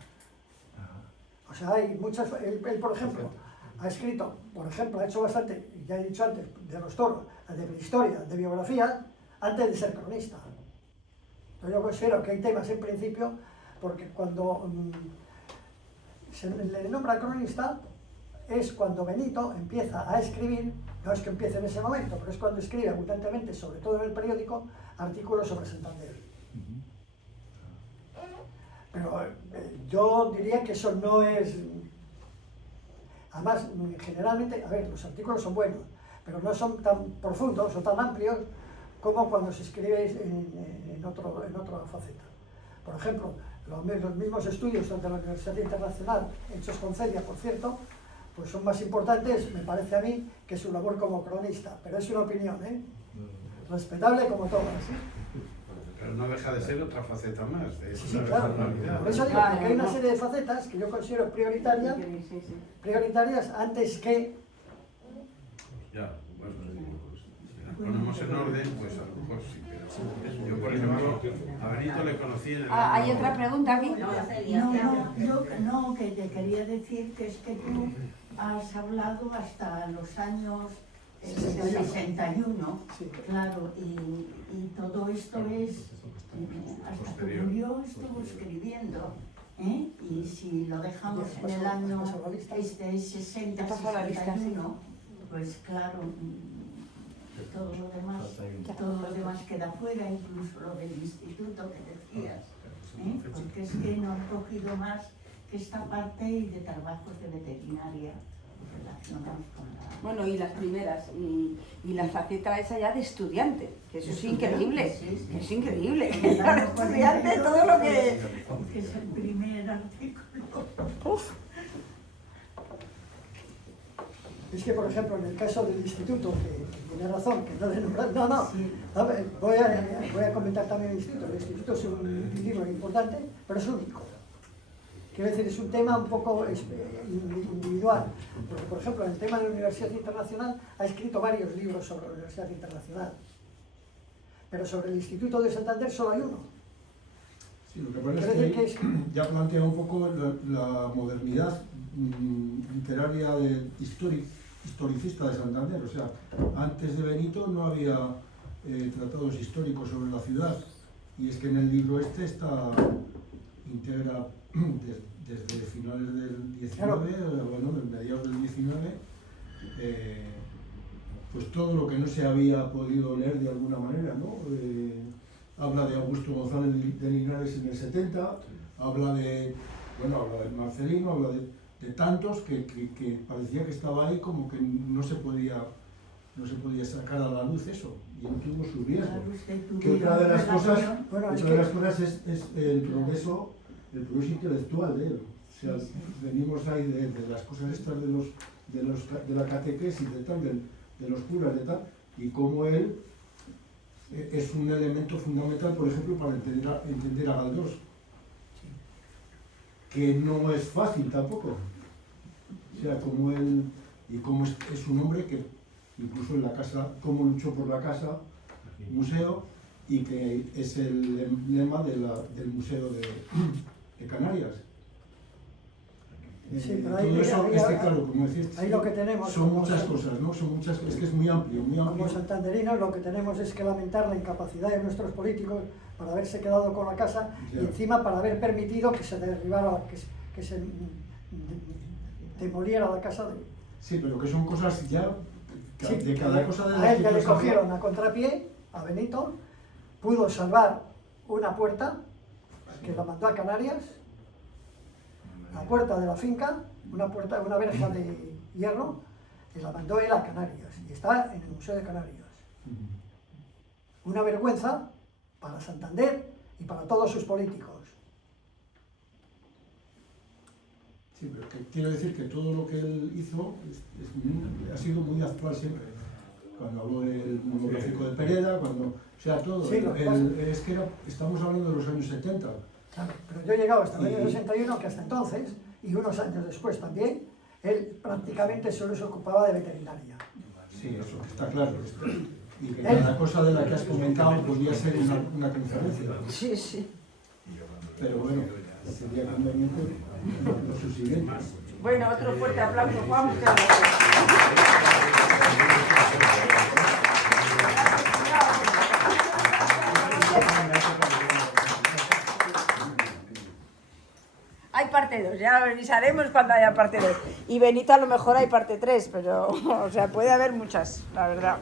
O sea, hay muchas... Él, por ejemplo, ha escrito, por ejemplo, ha hecho bastante, ya he dicho antes, de los toros, de prehistoria, de biografía, antes de ser cronista. Entonces yo considero que hay temas en principio, porque cuando se le nombra cronista, es cuando Benito empieza a escribir, no es que empiece en ese momento, pero es cuando escribe abundantemente, sobre todo en el periódico, artículos sobre Santander. Pero yo diría que eso no es... Además, generalmente, a ver, los artículos son buenos, pero no son tan profundos o tan amplios como cuando se escribe en otra faceta. Por ejemplo, los mismos estudios de la Universidad Internacional, hechos con Celia, por cierto, pues son más importantes, me parece a mí, que su labor como cronista. Pero es una opinión, ¿eh? Respetable como todas, ¿eh? Pero no deja de ser otra faceta más de Sí, esa claro. personalidad. Por eso digo que hay una serie de facetas que yo considero prioritarias antes que... Ya, bueno, si las ponemos en orden, pues a lo mejor sí, pero yo, por ejemplo, a Benito le conocí en el ¿Hay año... otra pregunta aquí? No, que te quería decir que es que tú has hablado hasta los años 61, Sí. claro, y todo esto es, hasta que murió estuvo escribiendo, ¿eh? Y si lo dejamos en el año 60-61, pues claro, todo lo demás queda fuera, incluso lo del instituto que decías, ¿eh? Porque es que no han cogido más que esta parte y de trabajos de veterinaria relacionados con la... Bueno, y las primeras, y la faceta esa ya de estudiante, que eso es increíble, sí. es increíble. De estudiante, todo lo que... Que es el primer artículo. Uf. Es que, por ejemplo, en el caso del instituto, que tiene razón, que no le nombran... No, Sí. a ver, voy a comentar también el instituto. El instituto es un libro importante, pero es único. Quiero decir, es un tema un poco individual, porque, por ejemplo, en el tema de la Universidad Internacional ha escrito varios libros sobre la Universidad Internacional, pero sobre el Instituto de Santander solo hay uno. Sí, lo que pasa es que ya plantea un poco la modernidad literaria historicista de Santander. O sea, antes de Benito no había tratados históricos sobre la ciudad, y es que en el libro este integra desde finales del 19, Claro. bueno, mediados del 19, pues todo lo que no se había podido leer de alguna manera, ¿no? Habla de Augusto González de Linares en el 70, habla de Marcelino, habla de tantos que parecía que estaba ahí, como que no se podía sacar a la luz eso, y no tuvo sus riesgos. Que otra de las cosas es el progreso intelectual de él. O sea, venimos ahí de las cosas estas de la catequesis, de los curas, de tal, y cómo él es un elemento fundamental, por ejemplo, para entender a Galdós, que no es fácil tampoco. O sea, como él, y cómo es un hombre que incluso en la casa, cómo luchó por la casa, museo, y que es el lema del Museo de Canarias. Sí, pero todo eso, es que claro, como decís, ahí lo que tenemos, son muchas cosas, ¿no? Son muchas, es que es muy amplio, muy amplio. Como santanderinos lo que tenemos es que lamentar la incapacidad de nuestros políticos para haberse quedado con la casa Ya. y encima para haber permitido que se derribara, que se demoliera la casa de... Sí, pero que son cosas ya, Sí, de cada cosa de a él las que le se habla. cogieron a contrapié, a Benito, pudo salvar una puerta que la mandó a Canarias, la puerta de la finca, una verja de hierro, y la mandó él a Canarias, y está en el Museo de Canarias. Una vergüenza para Santander y para todos sus políticos. Sí, pero que quiero decir que todo lo que él hizo ha sido muy actual siempre. Cuando habló del monográfico de Pereda, o sea, todo. Sí, lo que pasa. Es que estamos hablando de los años 70. Claro, pero yo he llegado hasta el año 61, que hasta entonces, y unos años después también, él prácticamente solo se ocupaba de veterinaria. Sí, eso está claro. Y que cada cosa de la que has comentado podría ser una conferencia. Sí, sí. Pero bueno, sería conveniente lo subsiguiente. Bueno, otro fuerte aplauso, Juan. Muchas gracias. Hay parte 2, ya avisaremos cuando haya parte 2. Y Benito a lo mejor hay parte 3, pero o sea, puede haber muchas, la verdad.